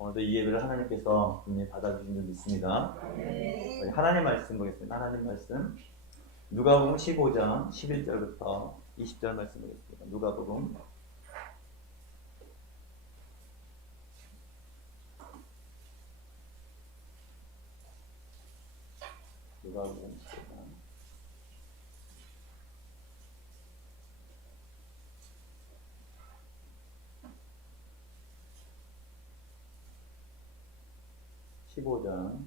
오늘도 이 예배를 하나님께서 분명히 받아주신 줄 믿습니다. 우리 하나님 말씀 보겠습니다. 하나님 말씀 누가복음 15장 11절부터 20절 말씀 보겠습니다. 누가복음 15장 15장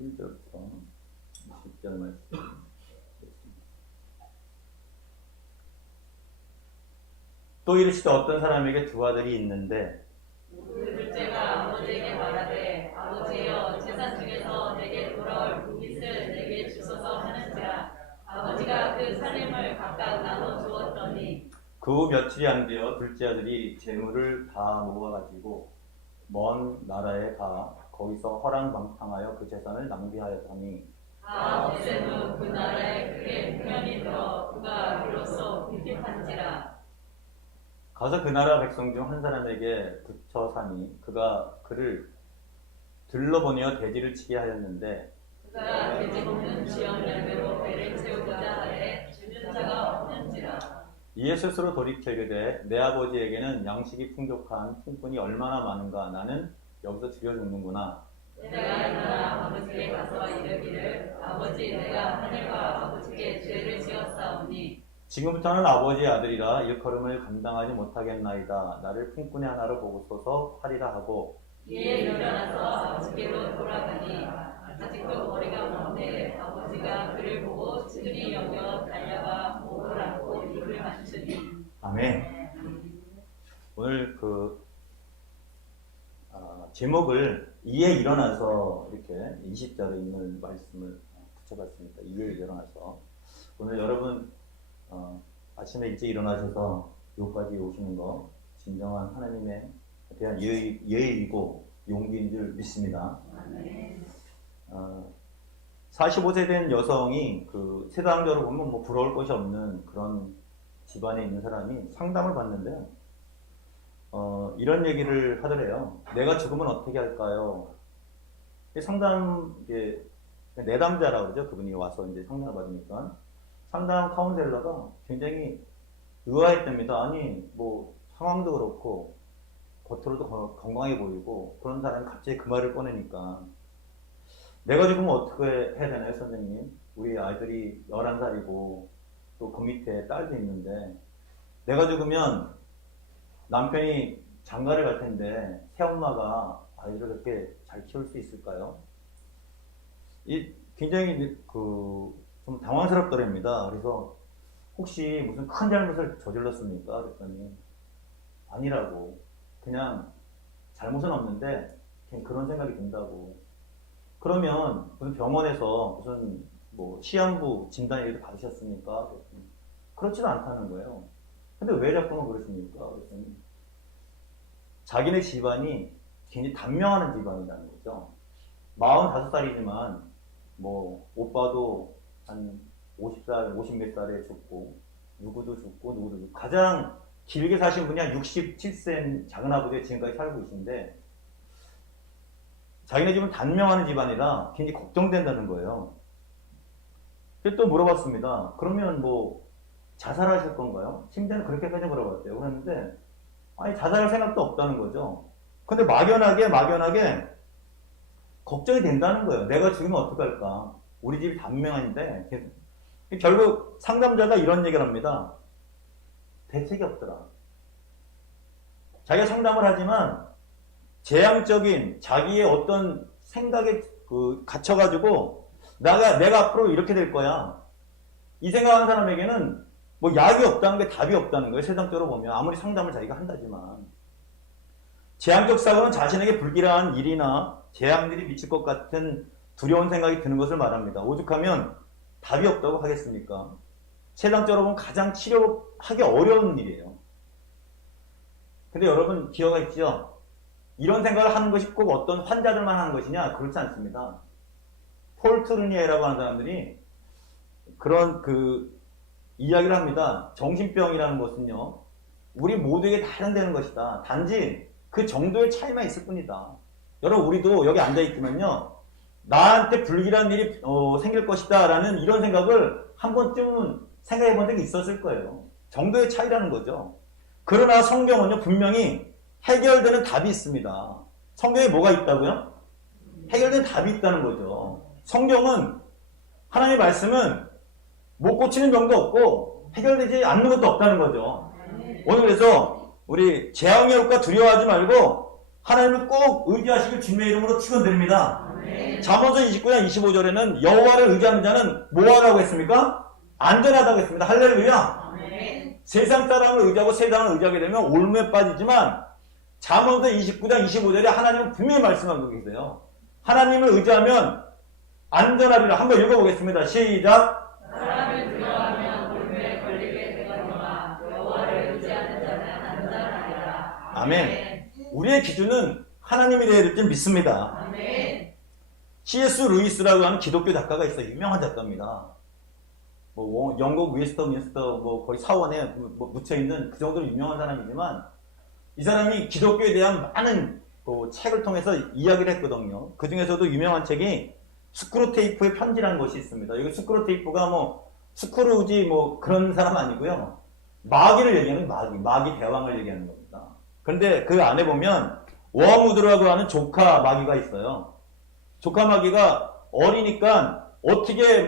1절부터 20절 말씀. 또 이르시되 어떤 사람에게 두 아들이 있는데 그 둘째가 아버지에게 말하되 아버지여 재산 중에서 내게 돌아올 그 빚을 내게 주소서 하는지라. 아버지가 그 살림을 각각 나눠 주었더니 그 후 며칠이 안 되어 둘째 아들이 재물을 다 모아가지고 먼 나라에 가 거기서 허랑방탕하여 그 재산을 낭비하였더니 다 없앤 후 그 나라에 크게 분연이 들어 그가 비로소 궁핍한지라. 가서 그 나라 백성 중 한 사람에게 붙여 사니 그가 그를 들러보내어 돼지를 치게 하였는데 그가 돼지 먹는 쥐염 열매로 배를 채우고자 하되 주는 자가 없는지라. 이에 스스로 돌이켜 이르되 내 아버지에게는 양식이 풍족한 품꾼이 얼마나 많은가. 나는 여기서 죽여 죽는구나. 내가 일어나 아버지께 가서 이르기를 아버지 내가 하늘과 아버지께 죄를 지었사오니 지금부터는 아버지의 아들이라 일컬음을 감당하지 못하겠나이다. 나를 품꾼의 하나로 보고소서 하리라 하고 이에 일어나서 아버지께로 돌아가니 아직도 거리가 먼데 아버지가 그를 보고 측은히 여겨 달려가 목을 안고 입을 맞추니. 아멘. 오늘 제목을 이에 일어나서 이렇게 20절에 있는 말씀을 붙여봤습니다. 이에 일어나서 오늘 여러분 아침에 일찍 일어나셔서 여기까지 오시는 거 진정한 하나님에 대한 예의이고 용기인 줄 믿습니다. 45세 된 여성이 그 세상적으로 보면 뭐 부러울 것이 없는 그런 집안에 있는 사람이 상담을 받는데 이런 얘기를 하더래요. 내가 죽으면 어떻게 할까요? 상담 내담자라고 그러죠. 그분이 와서 이제 상담을 받으니까 상담 카운셀러가 굉장히 의아했답니다. 아니 뭐 상황도 그렇고 겉으로도 건강해 보이고 그런 사람이 갑자기 그 말을 꺼내니까 내가 죽으면 어떻게 해야 되나요, 선생님? 우리 아이들이 11살이고 또 그 밑에 딸도 있는데 내가 죽으면 남편이 장가를 갈 텐데 새엄마가 아이들을 그렇게 잘 키울 수 있을까요? 굉장히 좀 당황스럽더랍니다. 그래서 혹시 무슨 큰 잘못을 저질렀습니까? 그랬더니 아니라고. 그냥 잘못은 없는데 그냥 그런 생각이 든다고. 그러면 무슨 병원에서 무슨 뭐 시한부 진단이라도 받으셨습니까? 그랬더니 그렇지도 않다는 거예요. 근데 왜 자꾸만 그러십니까? 그랬더니 자기네 집안이 굉장히 단명하는 집안이라는 거죠. 45살이지만 뭐 오빠도 한 50살, 50몇 살에 죽고 누구도 죽고 가장 길게 사신 분이 한 67세인 작은아버지가 지금까지 살고 계신데 자기네 집은 단명하는 집안이라 굉장히 걱정된다는 거예요. 그래서 또 물어봤습니다. 그러면 뭐 자살하실 건가요? 심지어는 그렇게까지 물어봤대요. 그랬는데 아니 자살할 생각도 없다는 거죠. 근데 막연하게 걱정이 된다는 거예요. 내가 죽으면 어떡할까? 우리 집이 단명한데 결국 상담자가 이런 얘기를 합니다. 대책이 없더라. 자기가 상담을 하지만 재앙적인 자기의 어떤 생각에 갇혀가지고 내가 앞으로 이렇게 될 거야. 이 생각하는 사람에게는 뭐 약이 없다는 게 답이 없다는 거예요. 세상적으로 보면 아무리 상담을 자기가 한다지만 재앙적 사고는 자신에게 불길한 일이나 재앙들이 미칠 것 같은 두려운 생각이 드는 것을 말합니다. 오죽하면 답이 없다고 하겠습니까? 세상적으로 보면 가장 치료하기 어려운 일이에요. 근데 여러분 기억하시죠? 이런 생각을 하는 것이 꼭 어떤 환자들만 하는 것이냐? 그렇지 않습니다. 폴 트루니에라고 하는 사람들이 그런 이야기를 합니다. 정신병이라는 것은요, 우리 모두에게 다 해당되는 것이다. 단지 그 정도의 차이만 있을 뿐이다. 여러분, 우리도 여기 앉아있으면요, 나한테 불길한 일이 생길 것이다 라는 이런 생각을 한 번쯤은 생각해 본 적이 있었을 거예요. 정도의 차이라는 거죠. 그러나 성경은요, 분명히 해결되는 답이 있습니다. 성경에 뭐가 있다고요? 해결된 답이 있다는 거죠. 성경은, 하나님의 말씀은 못 고치는 병도 없고 해결되지 않는 것도 없다는 거죠. 오늘 그래서 우리 재앙의 올까 두려워하지 말고 하나님을 꼭 의지하시길 주님의 이름으로 축원드립니다. 잠언서 29장 25절에는 여호와를 의지하는 자는 뭐하라고 했습니까? 안전하다고 했습니다. 할렐루야. 세상 사람을 의지하고 세상을 의지하게 되면 올무에 빠지지만 잠언서 29장 25절에 하나님은 분명히 말씀하고 계세요. 하나님을 의지하면 안전하리라. 한번 읽어보겠습니다. 시작. 사람을 두려워하면 올무에 걸리게 되거니와 여호와를 의지하는 자는 안전하리라. 아멘. 우리의 기준은 하나님이 되어야 될 줄 믿습니다. 아멘. C.S. 루이스라고 하는 기독교 작가가 있어요. 유명한 작가입니다. 영국 웨스터민스터 거의 사원에 묻혀있는 그 정도로 유명한 사람이지만 이 사람이 기독교에 대한 많은 책을 통해서 이야기를 했거든요. 그 중에서도 유명한 책이 스크루테이프의 편지라는 것이 있습니다. 여기 스크루테이프가 스크루지 그런 사람 아니고요. 마귀를 얘기하는 마귀 대왕을 얘기하는 겁니다. 그런데 그 안에 보면 워무드라고 하는 조카 마귀가 있어요. 조카 마귀가 어리니까 어떻게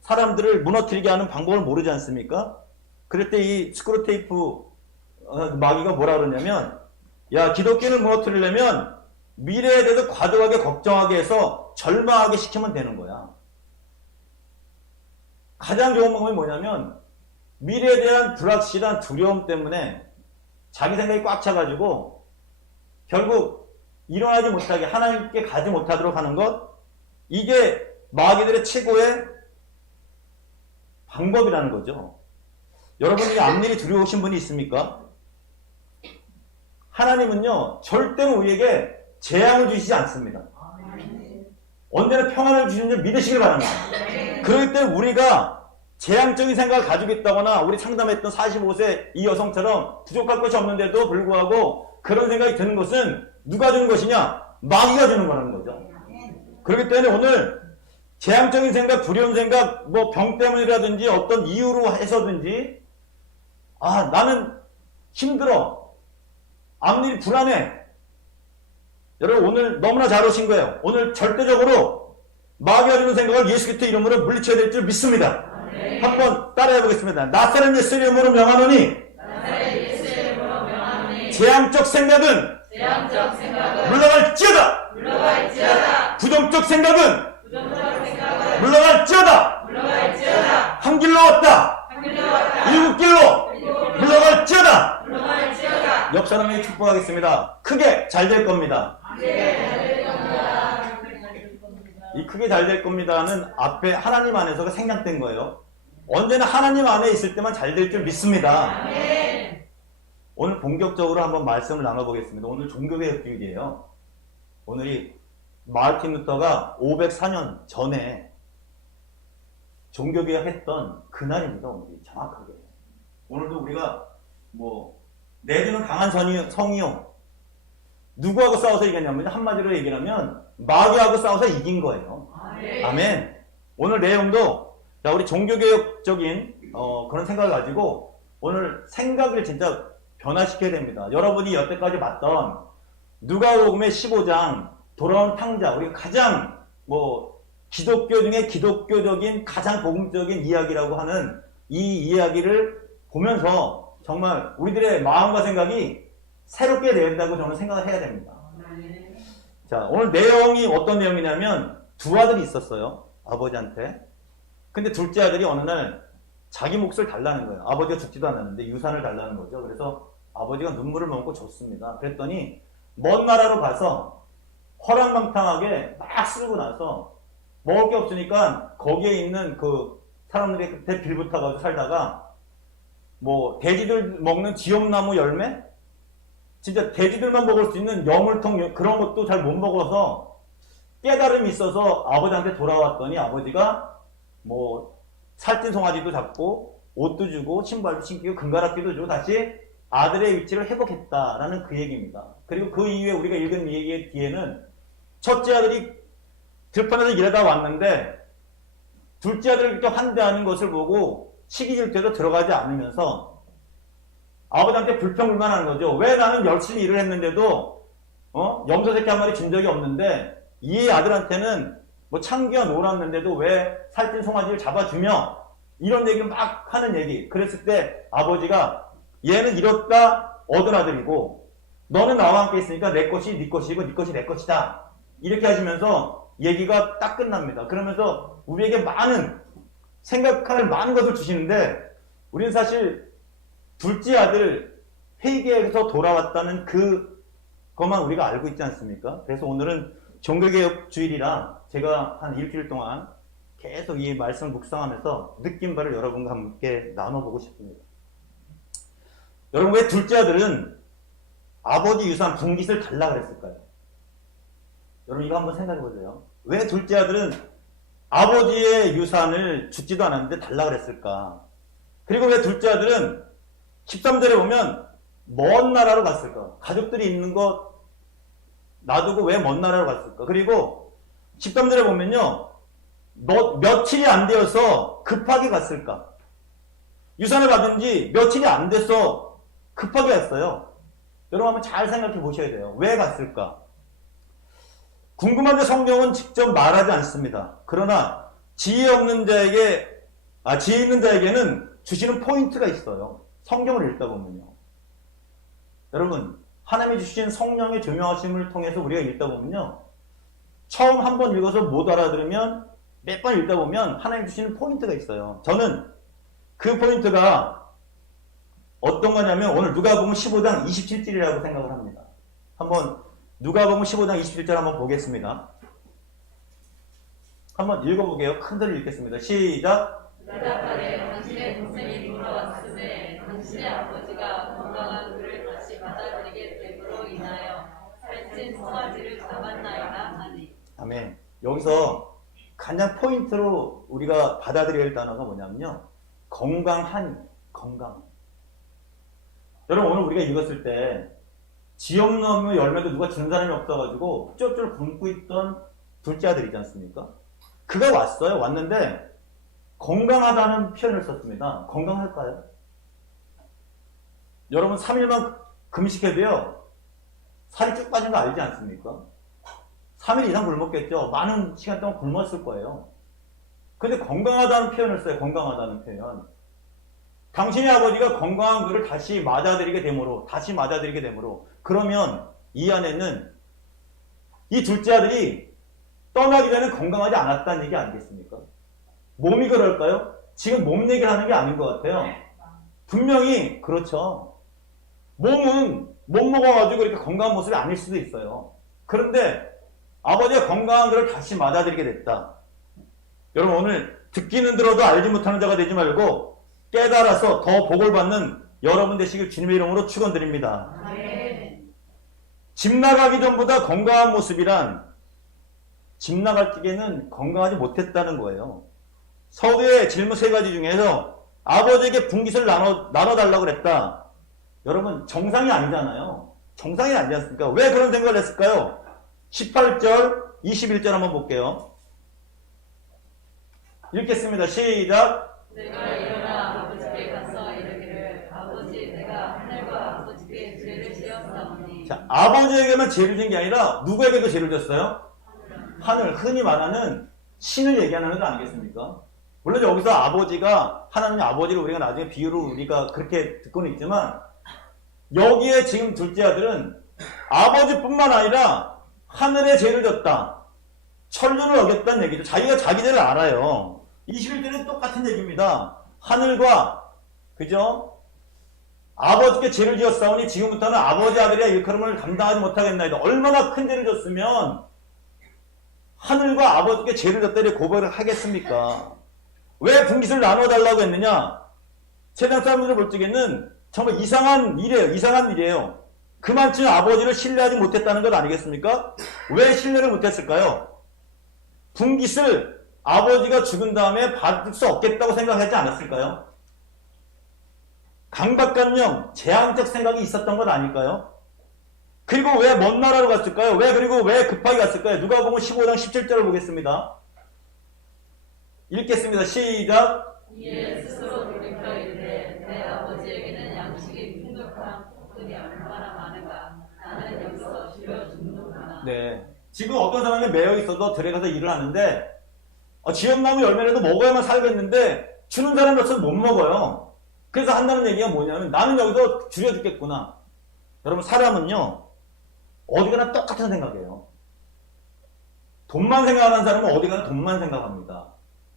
사람들을 무너뜨리게 하는 방법을 모르지 않습니까? 그럴 때 이 스크루테이프 마귀가 뭐라 그러냐면, 야, 기독교를 무너뜨리려면 미래에 대해서 과도하게 걱정하게 해서 절망하게 시키면 되는 거야. 가장 좋은 방법이 뭐냐면 미래에 대한 불확실한 두려움 때문에 자기 생각이 꽉 차가지고 결국 일어나지 못하게, 하나님께 가지 못하도록 하는 것, 이게 마귀들의 최고의 방법이라는 거죠. 여러분이 앞일이 두려우신 분이 있습니까? 하나님은요, 절대로 우리에게 재앙을 주시지 않습니다. 언제나 평안을 주시는 줄 믿으시길 바랍니다. 그렇기 때문에 우리가 재앙적인 생각을 가지고 있다거나, 우리 상담했던 45세 이 여성처럼 부족할 것이 없는데도 불구하고 그런 생각이 드는 것은 누가 주는 것이냐? 마귀가 주는 거라는 거죠. 그렇기 때문에 오늘 재앙적인 생각, 두려운 생각, 병 때문이라든지 어떤 이유로 해서든지, 나는 힘들어, 앞일이 불안해. 여러분, 오늘 너무나 잘 오신 거예요. 오늘 절대적으로 마귀가 주는 생각을 예수 그리스도 이름으로 물리쳐야 될 줄 믿습니다. 한번 따라해 보겠습니다. 나사렛 예수 이름으로 명하노니 재앙적 생각은 물러갈지어다. 부정적 생각은 물러갈지어다. 한 길로 왔다. 일곱 길로 물러갈지어다. 옆 사람에게 축복하겠습니다. 크게 잘 될 겁니다. 이 크게 잘 될 겁니다는 앞에 하나님 안에서가 생략된 거예요. 언제나 하나님 안에 있을 때만 잘 될 줄 믿습니다. 오늘 본격적으로 한번 말씀을 나눠보겠습니다. 오늘 종교개혁 주일이에요. 오늘이 마르틴 루터가 504년 전에 종교개혁했던 그날입니다. 오늘이 정확하게. 오늘도 우리가 내주는 강한 성이요. 누구하고 싸워서 이겼냐면, 한마디로 얘기하면 마귀하고 싸워서 이긴 거예요. 아멘. 오늘 내용도 우리 종교개혁적인 그런 생각을 가지고 오늘 생각을 진짜 변화시켜야 됩니다. 여러분이 여태까지 봤던 누가복음의 15장 돌아온 탕자, 우리가 가장 기독교 중에 기독교적인 가장 복음적인 이야기라고 하는 이 이야기를 보면서 정말 우리들의 마음과 생각이 새롭게 된다고 저는 생각을 해야 됩니다. 자, 오늘 내용이 어떤 내용이냐면 두 아들이 있었어요. 아버지한테. 근데 둘째 아들이 어느 날 자기 몫을 달라는 거예요. 아버지가 죽지도 않았는데 유산을 달라는 거죠. 그래서 아버지가 눈물을 머금고 줬습니다. 그랬더니 먼 나라로 가서 허랑방탕하게 막 쓰고 나서 먹을 게 없으니까 거기에 있는 그 사람들의 끝에 빌붙어가지고 살다가 돼지들 먹는 지엄나무 열매? 진짜 돼지들만 먹을 수 있는 여물통 그런 것도 잘 못 먹어서 깨달음이 있어서 아버지한테 돌아왔더니 아버지가 살찐 송아지도 잡고 옷도 주고 신발도 신기고 금가락지도 주고 다시 아들의 위치를 회복했다라는 그 얘기입니다. 그리고 그 이후에 우리가 읽은 얘기의 뒤에는 첫째 아들이 들판에서 일하다 왔는데 둘째 아들을 이렇게 환대하는 것을 보고 시기 질투에도 들어가지 않으면서 아버지한테 불평불만하는 거죠. 왜 나는 열심히 일을 했는데도 염소 새끼 한 마리 준 적이 없는데 이 아들한테는 뭐 창기가 놀았는데도 왜 살찐 송아지를 잡아주며 이런 얘기를 막 하는 얘기. 그랬을 때 아버지가 얘는 잃었다 얻은 아들이고 너는 나와 함께 있으니까 내 것이 네 것이고 네 것이 내 것이다. 이렇게 하시면서 얘기가 딱 끝납니다. 그러면서 우리에게 많은 생각할 많은 것을 주시는데 우리는 사실 둘째 아들 회개에서 돌아왔다는 그것만 우리가 알고 있지 않습니까? 그래서 오늘은 종교개혁 주일이라 제가 한 일주일 동안 계속 이 말씀을 묵상하면서 느낀 바를 여러분과 함께 나눠보고 싶습니다. 여러분, 왜 둘째 아들은 아버지 유산 분깃을 달라 그랬을까요? 여러분 이거 한번 생각해 보세요. 왜 둘째 아들은 아버지의 유산을 주지도 않았는데 달라 그랬을까? 그리고 왜 둘째 아들은 13절에 보면 먼 나라로 갔을까? 가족들이 있는 거 놔두고 왜 먼 나라로 갔을까? 그리고 13절에 보면요. 며칠이 안 되어서 급하게 갔을까? 유산을 받은 지 며칠이 안 돼서 급하게 갔어요. 여러분 한번 잘 생각해 보셔야 돼요. 왜 갔을까? 궁금한데 성경은 직접 말하지 않습니다. 그러나 지혜 있는 자에게는 주시는 포인트가 있어요. 성경을 읽다 보면요. 여러분, 하나님이 주신 성령의 조명하심을 통해서 우리가 읽다 보면요. 처음 한 번 읽어서 못 알아들으면 몇 번 읽다 보면 하나님 주시는 포인트가 있어요. 저는 그 포인트가 어떤 거냐면 오늘 누가복음 15장 27절이라고 생각을 합니다. 한번 누가복음 15장 27절 한번 보겠습니다. 한번 읽어보게요. 큰 소리로 읽겠습니다. 시작. 대답하되 당신의 동생이 돌아왔음에 당신의 아버지가 건강한 그를 다시 받아들이게 됨으로 인하여 살찐 송아지를 잡았나이다 하니. 아멘. 여기서 가장 포인트로 우리가 받아들여야 할 단어가 뭐냐면요. 건강. 여러분 오늘 우리가 읽었을 때 지역나무 열매도 누가 주는 사람이 없어가지고 쫄쫄 굶고 있던 둘째 아들 있지 않습니까? 그가 왔어요. 왔는데 건강하다는 표현을 썼습니다. 건강할까요? 여러분 3일만 금식해도요. 살이 쭉 빠진 거 알지 않습니까? 3일 이상 굶었겠죠. 많은 시간 동안 굶었을 거예요. 근데 건강하다는 표현을 써요. 건강하다는 표현. 당신의 아버지가 건강한 그를 다시 맞아들이게 되므로 그러면 이 안에는 이 둘째 아들이 떠나기 전에 건강하지 않았다는 얘기 아니겠습니까? 몸이 그럴까요? 지금 몸 얘기를 하는 게 아닌 것 같아요. 분명히 그렇죠. 몸은 못 먹어가지고 이렇게 건강한 모습이 아닐 수도 있어요. 그런데 아버지가 건강한 그를 다시 맞아들이게 됐다. 여러분 오늘 듣기는 들어도 알지 못하는 자가 되지 말고 깨달아서 더 복을 받는 여러분 되시길 주님의 이름으로 축원드립니다. 집 나가기 전보다 건강한 모습이란 집 나갈 적에는 건강하지 못했다는 거예요. 서두에 질문 3가지 중에서 아버지에게 분깃을 나눠달라고 그랬다. 여러분 정상이 아니잖아요. 정상이 아니지 않습니까? 왜 그런 생각을 했을까요? 18절, 21절 한번 볼게요. 읽겠습니다. 시작. 내가 일어나 아버지께 가서 이르기를 아버지 내가 하늘과 아버지께 죄를 지었사오니. 자, 아버지에게만 죄를 진 게 아니라 누구에게도 죄를 졌어요? 하늘, 흔히 말하는 신을 얘기하는 거 아니겠습니까? 물론 여기서 아버지가 하나님의 아버지를 우리가 나중에 비유로 우리가 그렇게 듣고는 있지만 여기에 지금 둘째 아들은 아버지뿐만 아니라 하늘에 죄를 졌다. 천륜을 어겼다는 얘기죠. 자기가 자기 죄를 알아요. 21절은 똑같은 얘기입니다. 하늘과 그죠? 아버지께 죄를 지었사오니 지금부터는 아버지 아들이야 일컬음을 감당하지 못하겠나이다. 얼마나 큰 죄를 졌으면 하늘과 아버지께 죄를 졌다 이렇게 고백을 하겠습니까? 왜 분깃을 나눠달라고 했느냐? 세상 사람들을 볼 적에는 정말 이상한 일이에요. 그만큼 아버지를 신뢰하지 못했다는 것 아니겠습니까? 왜 신뢰를 못했을까요? 분깃을 아버지가 죽은 다음에 받을 수 없겠다고 생각하지 않았을까요? 강박관념, 제한적 생각이 있었던 것 아닐까요? 그리고 왜 먼 나라로 갔을까요? 그리고 왜 급하게 갔을까요? 누가복음 15장 17절을 보겠습니다. 읽겠습니다. 시작. 이에 스스로 돌이켜 이르되 내 아버지에게는 양식이 풍족한 폭군이 얼마나 많은가. 나는 여기서 주려 죽는구나. 네. 지금 어떤 사람이 매여 있어도 들에 가서 일을 하는데 지엄나무 열매라도 먹어야만 살겠는데 주는 사람으로서 못 먹어요. 그래서 한다는 얘기가 뭐냐면 나는 여기서 줄여 죽겠구나. 여러분 사람은요 어디 가나 똑같은 생각이에요. 돈만 생각하는 사람은 어디 가나 돈만 생각합니다.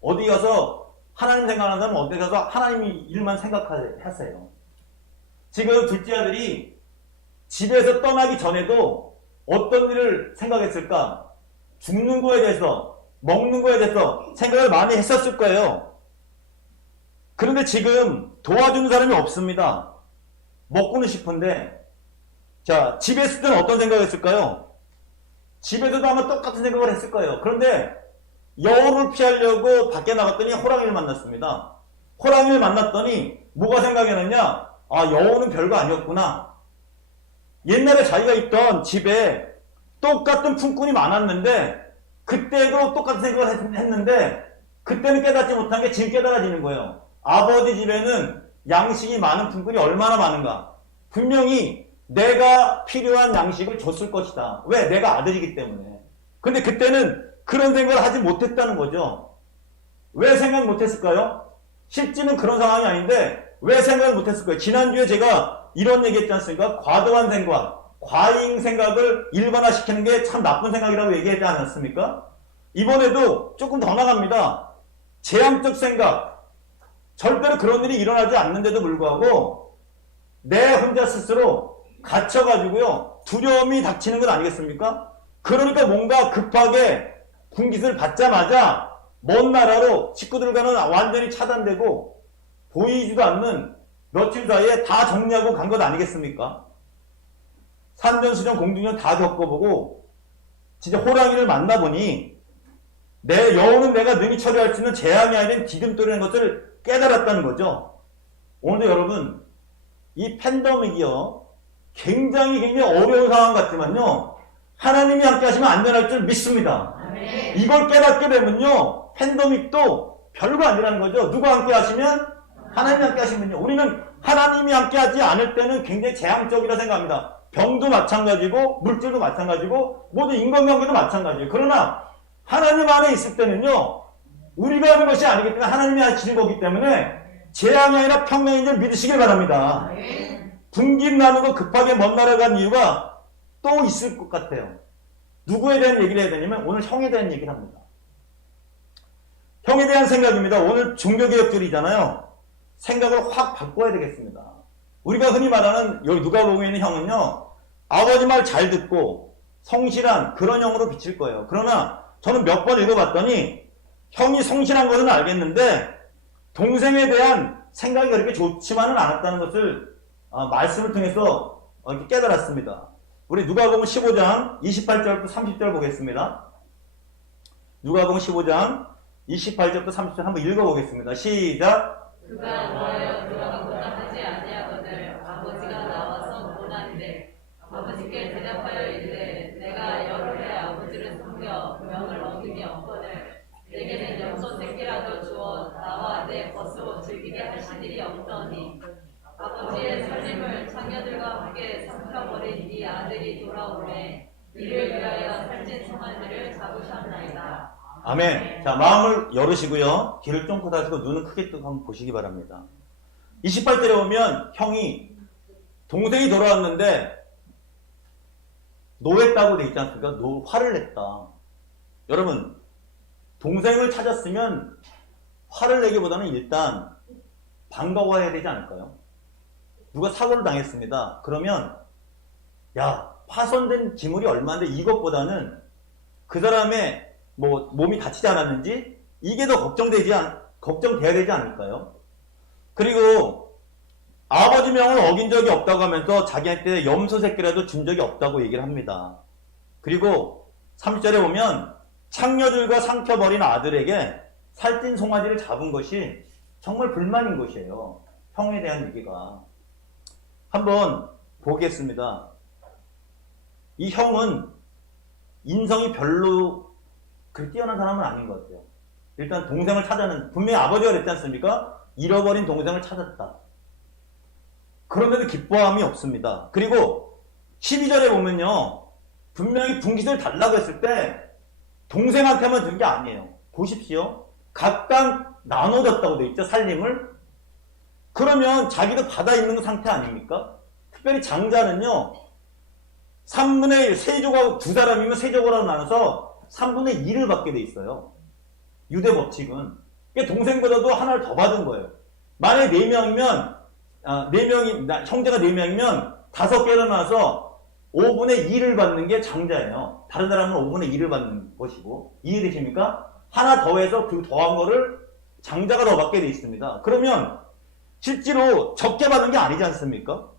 어디 가서 하나님 생각하는 사람은 어디 가서 하나님 일만 생각하세요. 지금 둘째 아들이 집에서 떠나기 전에도 어떤 일을 생각했을까? 죽는 거에 대해서, 먹는 거에 대해서 생각을 많이 했었을 거예요. 그런데 지금 도와주는 사람이 없습니다. 먹고는 싶은데 자, 집에 있을 때는 어떤 생각을 했을까요? 집에서도 아마 똑같은 생각을 했을 거예요. 그런데 여우를 피하려고 밖에 나갔더니 호랑이를 만났습니다. 호랑이를 만났더니 뭐가 생각이 났냐? 아, 여우는 별거 아니었구나. 옛날에 자기가 있던 집에 똑같은 품꾼이 많았는데 그때도 똑같은 생각을 했는데 그때는 깨닫지 못한 게 지금 깨달아지는 거예요. 아버지 집에는 양식이 많은 품꾼이 얼마나 많은가. 분명히 내가 필요한 양식을 줬을 것이다. 왜? 내가 아들이기 때문에. 근데 그때는 그런 생각을 하지 못했다는 거죠. 왜 생각 못했을까요? 실제는 그런 상황이 아닌데 왜 생각을 못했을까요? 지난주에 제가 이런 얘기 했지 않습니까? 과도한 생각, 과잉 생각을 일반화시키는 게 참 나쁜 생각이라고 얘기하지 않았습니까? 이번에도 조금 더 나갑니다. 제한적 생각, 절대로 그런 일이 일어나지 않는데도 불구하고 내 혼자 스스로 갇혀가지고요 두려움이 닥치는 것 아니겠습니까? 그러니까 뭔가 급하게 군깃을 받자마자 먼 나라로 식구들과는 완전히 차단되고 보이지도 않는 며칠 사이에 다 정리하고 간 것 아니겠습니까? 산전수전 공중전 다 겪어보고 진짜 호랑이를 만나보니 내 여우는 내가 능히 처리할 수 있는 재앙이 아닌 디딤돌이라는 것을 깨달았다는 거죠. 오늘도 여러분 이 팬데믹이요 굉장히 어려운 상황 같지만요 하나님이 함께 하시면 안전할 줄 믿습니다. 아멘. 이걸 깨닫게 되면요 팬데믹도 별거 아니라는 거죠. 누가 함께 하시면? 하나님이 함께 하시면요. 우리는 하나님이 함께 하지 않을 때는 굉장히 재앙적이라 생각합니다. 병도 마찬가지고 물질도 마찬가지고 모든 인간관계도 마찬가지예요. 그러나 하나님 안에 있을 때는요 우리가 하는 것이 아니기 때문에 하나님이 하시는 거기 때문에 재앙이 아니라 평강인 줄 믿으시길 바랍니다. 아멘. 분깃 나누고 급하게 먼 나라 간 이유가 또 있을 것 같아요. 누구에 대한 얘기를 해야 되냐면 오늘 형에 대한 얘기를 합니다. 형에 대한 생각입니다. 오늘 종교개혁절이잖아요. 생각을 확 바꿔야 되겠습니다. 우리가 흔히 말하는 여기 누가복음에 있는 형은요 아버지 말 잘 듣고 성실한 그런 형으로 비칠 거예요. 그러나 저는 몇 번 읽어봤더니 형이 성실한 것은 알겠는데 동생에 대한 생각이 그렇게 좋지만은 않았다는 것을 말씀을 통해서 이렇게 깨달았습니다. 우리 누가복음 15장 28절부터 30절 보겠습니다. 누가복음 15장 28절부터 30절 한번 읽어보겠습니다. 시작. 그가 노하여 들어가고자 하지 아니하거늘 아버지가 나와서 원하는데 아버지께 대답하여 이르되 내가 여러 해 아버지를 섬겨 명을 어김이 없거늘 내게는 염소 새끼라도 주어 나와 내 벗으로 즐기게 하신 일이 없더니 아버지의 살림을 창녀들과 함께 삼켜버린 이 아들이 돌아오매 이를 위하여 살찐 송아지를 잡으셨나이다. 아멘. 자, 마음을 열으시고요. 귀를 쫑긋 하시고 눈을 크게 뜨고 한번 보시기 바랍니다. 28절에 보면 형이 동생이 돌아왔는데 노했다고 돼 있지 않습니까? 화를 냈다. 여러분 동생을 찾았으면 화를 내기보다는 일단 반가워해야 되지 않을까요? 누가 사고를 당했습니다. 그러면 야 파손된 기물이 얼마인데 이것보다는 그 사람의 몸이 다치지 않았는지 이게 더 걱정돼야 되지 않을까요? 그리고 아버지 명을 어긴 적이 없다고 하면서 자기한테 염소 새끼라도 준 적이 없다고 얘기를 합니다. 그리고 30절에 보면 창녀들과 삼켜버린 아들에게 살찐 송아지를 잡은 것이 정말 불만인 것이에요. 형에 대한 얘기가. 한번 보겠습니다. 이 형은 인성이 별로 그렇게 뛰어난 사람은 아닌 것 같아요. 일단 동생을 찾아는, 분명히 아버지가 그랬지 않습니까? 잃어버린 동생을 찾았다. 그런데도 기뻐함이 없습니다. 그리고 12절에 보면요, 분명히 분깃을 달라고 했을 때 동생한테만 준 게 아니에요. 보십시오. 각각 나눠줬다고 돼 있죠, 살림을. 그러면 자기도 받아 있는 상태 아닙니까? 특별히 장자는요, 3분의 1, 세족하고 두 사람이면 세족으로 나눠서 3분의 1을 받게 돼 있어요. 유대 법칙은. 그러니까 동생보다도 하나를 더 받은 거예요. 만약에 4명이면, 형제가 4명이면 5개로 나눠서 5분의 1을 받는 게 장자예요. 다른 사람은 5분의 1을 받는 것이고. 이해되십니까? 하나 더해서 그 더한 거를 장자가 더 받게 돼 있습니다. 그러면 실제로 적게 받는 게 아니지 않습니까?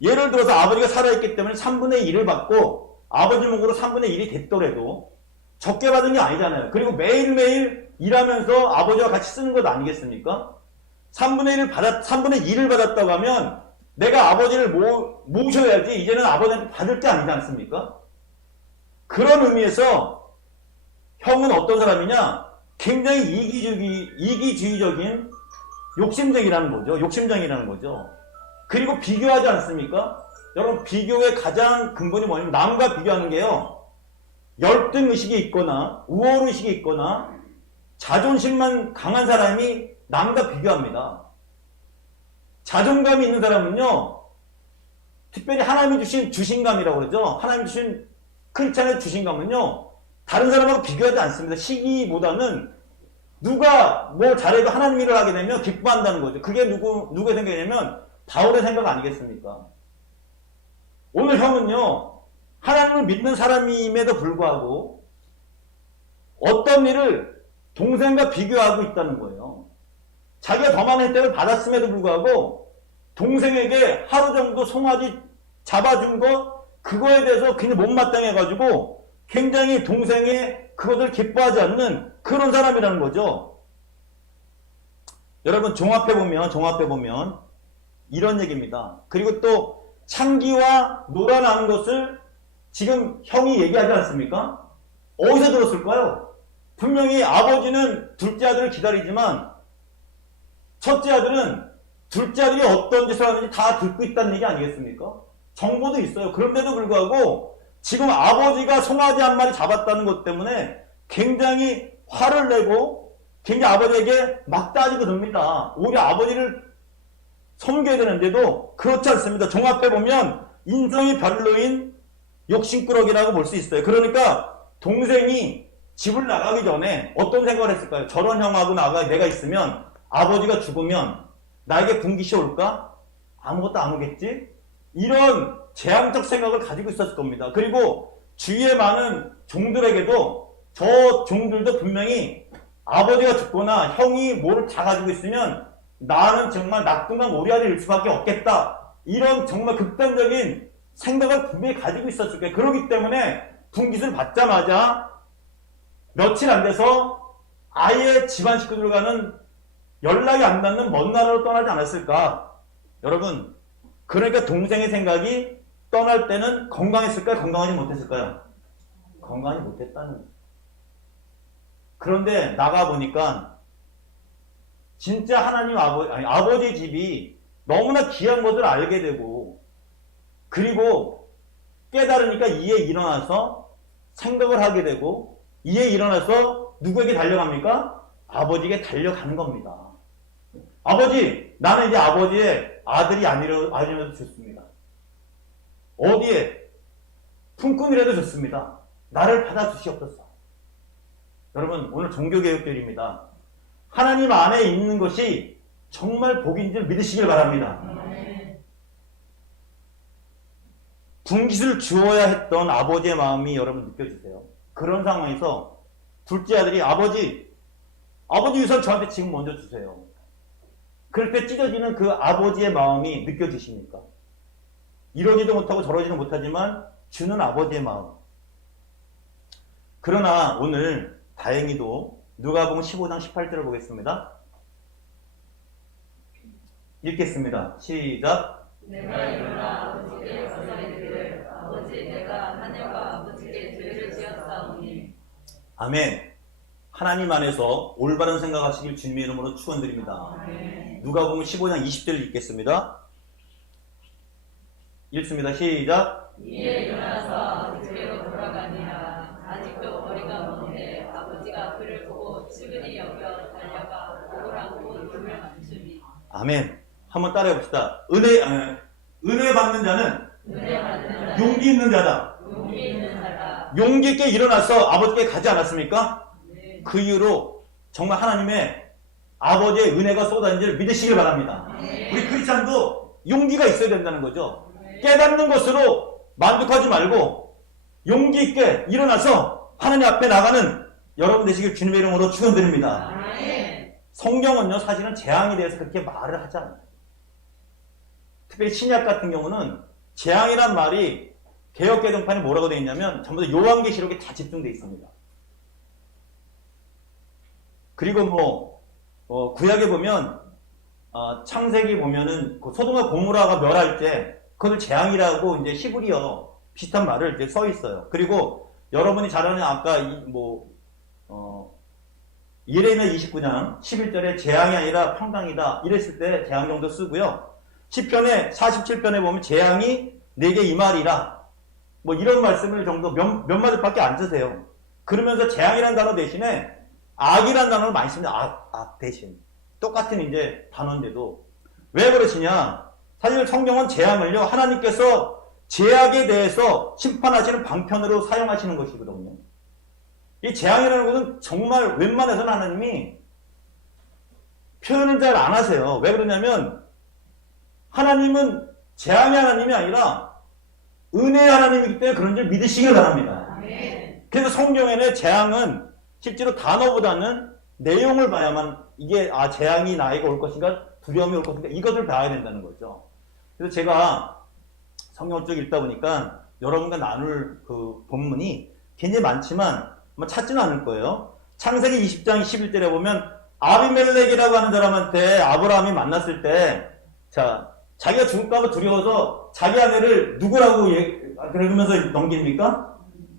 예를 들어서 아버지가 살아있기 때문에 3분의 1을 받고 아버지 목으로 3분의 1이 됐더라도 적게 받은 게 아니잖아요. 그리고 매일매일 일하면서 아버지와 같이 쓰는 것 아니겠습니까? 3분의 1을 받았다고 하면 내가 아버지를 모셔야지 이제는 아버지한테 받을 게 아니지 않습니까? 그런 의미에서 형은 어떤 사람이냐? 굉장히 이기주의적인 욕심쟁이라는 거죠. 그리고 비교하지 않습니까? 여러분, 비교의 가장 근본이 뭐냐면 남과 비교하는 게요, 열등의식이 있거나 우월의식이 있거나 자존심만 강한 사람이 남과 비교합니다. 자존감이 있는 사람은요, 특별히 하나님이 주신 주신감이라고 그러죠. 하나님이 주신 크리스찬의 주신감은요, 다른 사람하고 비교하지 않습니다. 시기보다는 누가 뭐 잘해도 하나님 일을 하게 되면 기뻐한다는 거죠. 그게 누구의 생각이냐면 바울의 생각 아니겠습니까? 오늘 형은요, 하나님을 믿는 사람임에도 불구하고 어떤 일을 동생과 비교하고 있다는 거예요. 자기가 더 많은 혜택을 받았음에도 불구하고 동생에게 하루 정도 송아지 잡아준 거, 그거에 대해서 그냥 못마땅해가지고 굉장히 동생의 그것을 기뻐하지 않는 그런 사람이라는 거죠. 여러분, 종합해보면 이런 얘기입니다. 그리고 또 창기와 노라라는 것을 지금 형이 얘기하지 않습니까? 어디서 들었을까요? 분명히 아버지는 둘째 아들을 기다리지만 첫째 아들은 둘째 아들이 어떤 짓을 하는지 다 듣고 있다는 얘기 아니겠습니까? 정보도 있어요. 그런데도 불구하고 지금 아버지가 송아지 한 마리 잡았다는 것 때문에 굉장히 화를 내고 굉장히 아버지에게 막 따지고 듭니다. 오히려 아버지를 섬겨야 되는데도 그렇지 않습니다. 종합해보면 인성이 별로인 욕심꾸러기라고 볼 수 있어요. 그러니까 동생이 집을 나가기 전에 어떤 생각을 했을까요? 저런 형하고 내가 있으면 아버지가 죽으면 나에게 분깃이 올까? 아무것도 안 오겠지? 이런 재앙적 생각을 가지고 있었을 겁니다. 그리고 주위에 많은 종들에게도 저 종들도 분명히 아버지가 죽거나 형이 뭐를 다 가지고 있으면 나는 정말 낙동강 오리알일 수밖에 없겠다. 이런 정말 극단적인 생각을 분명히 가지고 있었을 거예요. 그렇기 때문에 분깃을 받자마자 며칠 안 돼서 아예 집안 식구들과는 연락이 안 닿는 먼 나라로 떠나지 않았을까? 여러분, 그러니까 동생의 생각이 떠날 때는 건강했을까요? 건강하지 못했을까요? 건강하지 못했다는 거예요. 그런데 나가보니까 진짜 하나님 아버지 집이 너무나 귀한 것을 알게 되고, 그리고 깨달으니까 이에 일어나서 생각을 하게 되고, 이에 일어나서 누구에게 달려갑니까? 아버지에게 달려가는 겁니다. 아버지, 나는 이제 아버지의 아들이 아니어도 좋습니다. 어디에? 품꾼이라도 좋습니다. 나를 받아주시옵소서. 여러분, 오늘 종교개혁절입니다. 하나님 안에 있는 것이 정말 복인 줄 믿으시길 바랍니다. 분깃을 주어야 했던 아버지의 마음이 여러분 느껴지세요? 그런 상황에서 둘째 아들이 아버지 유산 저한테 지금 먼저 주세요. 그럴 때 찢어지는 그 아버지의 마음이 느껴지십니까? 이러지도 못하고 저러지도 못하지만 주는 아버지의 마음. 그러나 오늘 다행히도 누가복음 15장 18절을 보겠습니다. 읽겠습니다. 시작. 내가 일어나 아버지께 가서 이르기를 아버지 내가 하늘과 아버지께 죄를 지었사오니. 아멘. 하나님 안에서 올바른 생각하시길 주님의 이름으로 축원드립니다. 아멘. 누가복음 15장 20절을 읽겠습니다. 읽습니다. 시작. 이에 일어나서 아버지께로 돌아가니라. 아직도 거리가 먼데 아버지가 그를 보고 측은히 여겨 달려가 보라고 눈을 감추니. 아멘. 한번 따라해 봅시다. 은혜 받는 자는 은혜 받는 자는 용기 있는 자다. 용기 있는 자다. 용기 있게 일어나서 아버지께 가지 않았습니까? 네. 그 이후로 정말 하나님의 아버지의 은혜가 쏟아진지를 믿으시길 바랍니다. 네. 우리 크리스찬도 용기가 있어야 된다는 거죠. 깨닫는 것으로 만족하지 말고 용기 있게 일어나서 하나님 앞에 나가는 여러분 되시길 주님의 이름으로 축원드립니다. 아멘. 성경은요 사실은 재앙에 대해서 그렇게 말을 하지 않아요. 특별히 신약 같은 경우는 재앙이란 말이 개역개정판에 뭐라고 되어 있냐면 전부 다 요한계시록에 다 집중되어 있습니다. 그리고 구약에 보면 창세기 보면은 그 소돔과 고모라가 멸할 때 그것을 재앙이라고 이제 히브리어 비슷한 말을 이제 써 있어요. 그리고 여러분이 잘 아는 아까 예레미야 29장 11절에 재앙이 아니라 평강이다 이랬을 때 재앙 정도 쓰고요. 시편에 47편에 보면 재앙이 내게 임하리라 뭐 이런 말씀을 정도 몇 마디밖에 안 쓰세요. 그러면서 재앙이라는 단어 대신에 악이라는 단어를 많이 씁니다. 악 대신 똑같은 이제 단어인데도 왜 그러시냐? 사실 성경은 재앙을요 하나님께서 죄악에 대해서 심판하시는 방편으로 사용하시는 것이거든요. 이 재앙이라는 것은 정말 웬만해서는 하나님이 표현을 잘 안 하세요. 왜 그러냐면 하나님은 재앙의 하나님이 아니라 은혜의 하나님이기 때문에 그런 줄 믿으시길 바랍니다. 아멘. 그래서 성경에는 재앙은 실제로 단어보다는 내용을 봐야만 이게 재앙이 나에게 올 것인가 두려움이 올 것인가 이것을 봐야 된다는 거죠. 그래서 제가 성경을 쭉 읽다 보니까 여러분과 나눌 그 본문이 굉장히 많지만 찾지는 않을 거예요. 창세기 20장 11절에 보면 아비멜렉이라고 하는 사람한테 아브라함이 만났을 때 자기가 죽을까봐 두려워서 자기 아내를 누구라고 그러면서 넘깁니까?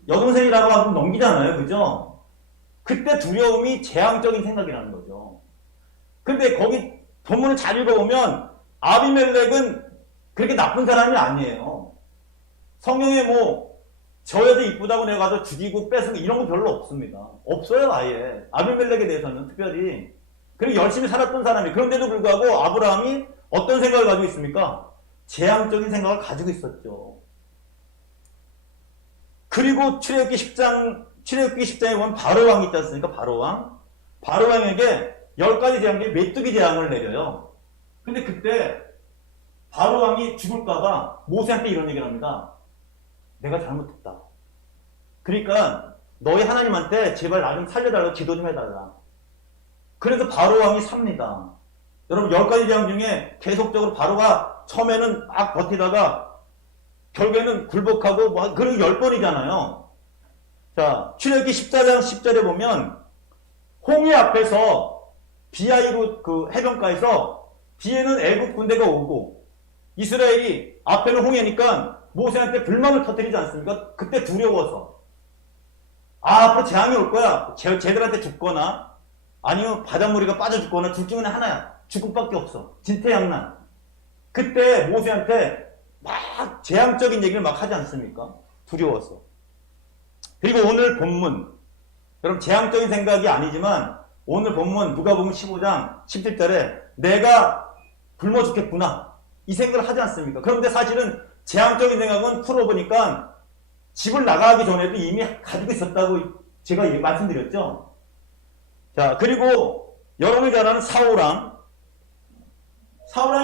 여동생이라고 하면 넘기잖아요. 그죠? 그때 두려움이 재앙적인 생각이라는 거죠. 근데 거기 본문을 잘 읽어보면 아비멜렉은 그렇게 나쁜 사람이 아니에요. 성경에 저 여자 이쁘다고 내가 가서 죽이고 뺏고 이런 거 별로 없습니다. 없어요 아예. 아비멜렉에 대해서는 특별히. 그리고 열심히 살았던 사람이. 그런데도 불구하고 아브라함이 어떤 생각을 가지고 있습니까? 재앙적인 생각을 가지고 있었죠. 그리고 출애굽기 10장에 보면 바로왕이 있지 않습니까? 바로왕에게 10가지 재앙 중에 메뚜기 재앙을 내려요. 근데 그때 바로왕이 죽을까봐 모세한테 이런 얘기를 합니다. 내가 잘못했다. 그러니까 너희 하나님한테 제발 나 좀 살려달라고 기도 좀 해달라. 그래서 바로왕이 삽니다. 여러분 10가지 재앙 중에 계속적으로 바로가 처음에는 막 버티다가 결국에는 굴복하고 그리고 10번이잖아요. 자, 출애굽기 14장 10절에 보면 홍해 앞에서 비하이로 그 해변가에서 뒤에는 애국 군대가 오고 이스라엘이 앞에는 홍해니까 모세한테 불만을 터뜨리지 않습니까? 그때 두려워서 앞으로 재앙이 올 거야. 쟤들한테 죽거나 아니면 바닷물이가 빠져 죽거나 둘 중에 하나야. 죽을 밖에 없어. 진퇴양난. 그때 모세한테 막 재앙적인 얘기를 막 하지 않습니까? 두려워서. 그리고 오늘 본문 여러분 재앙적인 생각이 아니지만 오늘 본문 누가복음 15장 17절에 내가 굶어 죽겠구나 이 생각을 하지 않습니까? 그런데 사실은 재앙적인 생각은 풀어보니까 집을 나가기 전에도 이미 가지고 있었다고 제가 말씀드렸죠. 자, 그리고 여러분이 잘 아는 사울왕이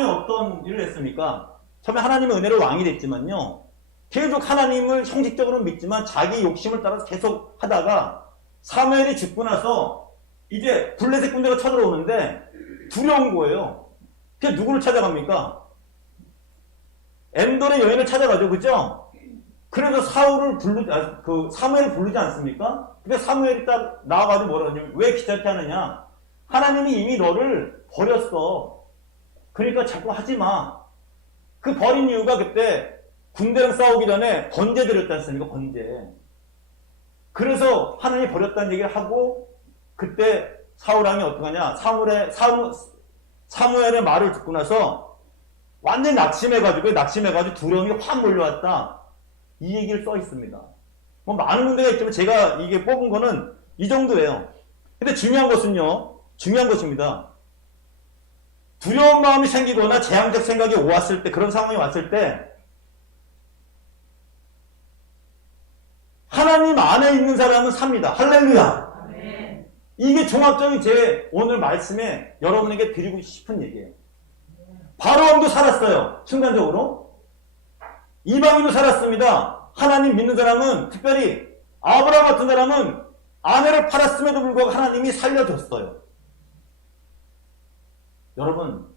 어떤 일을 했습니까? 처음에 하나님의 은혜로 왕이 됐지만요. 계속 하나님을 형식적으로 믿지만 자기 욕심을 따라서 계속 하다가 사무엘이 죽고 나서 이제 블레셋 군대가 쳐들어오는데 두려운 거예요. 그래서 누구를 찾아갑니까? 엔돌의 여인을 찾아가죠. 그죠? 그래서 사무엘을 부르지 않습니까? 근데 사무엘이 딱 나와가지고 뭐라 그러냐면 왜 귀찮게 하느냐? 하나님이 이미 너를 버렸어. 그러니까 자꾸 하지 마. 그 버린 이유가 그때 군대랑 싸우기 전에 번제 드렸지 않습니까? 번제. 그래서 하나님이 버렸다는 얘기를 하고 그때 사울왕이 어떡하냐? 사무엘의 말을 듣고 나서 완전히 낙심해가지고 두려움이 확 몰려왔다. 이 얘기를 써 있습니다. 뭐 많은 문제가 있지만 제가 이게 뽑은 거는 이 정도예요. 근데 중요한 것입니다. 두려운 마음이 생기거나 재앙적 생각이 왔을 때, 그런 상황이 왔을 때, 하나님 안에 있는 사람은 삽니다. 할렐루야! 아멘. 이게 종합적인 제 오늘 말씀에 여러분에게 드리고 싶은 얘기예요. 바로왕도 살았어요. 순간적으로. 이방인도 살았습니다. 하나님 믿는 사람은, 특별히 아브라함 같은 사람은 아내를 팔았음에도 불구하고 하나님이 살려줬어요. 여러분,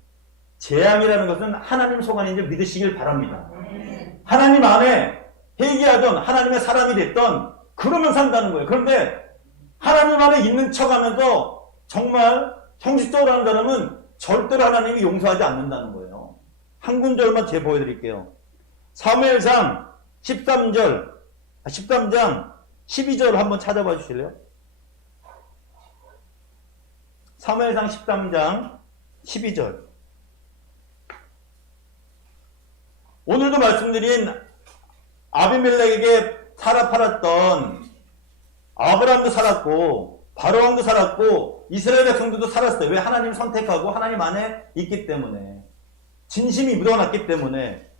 재앙이라는 것은 하나님 소관인 줄 믿으시길 바랍니다. 하나님 안에 회개하던 하나님의 사람이 됐던 그러면 산다는 거예요. 그런데 하나님 안에 있는 척하면서 정말 형식적으로 하는 사람은 절대로 하나님이 용서하지 않는다는 거예요. 한 군절만 제가 보여드릴게요. 사무엘상 13장 12절 한번 찾아봐 주실래요? 사무엘상 13장 12절. 오늘도 말씀드린 아비멜렉에게 팔았던 아브라함도 살았고 바로왕도 살았고 이스라엘 백성들도 살았어요. 왜? 하나님 선택하고 하나님 안에 있기 때문에, 진심이 묻어났기 때문에.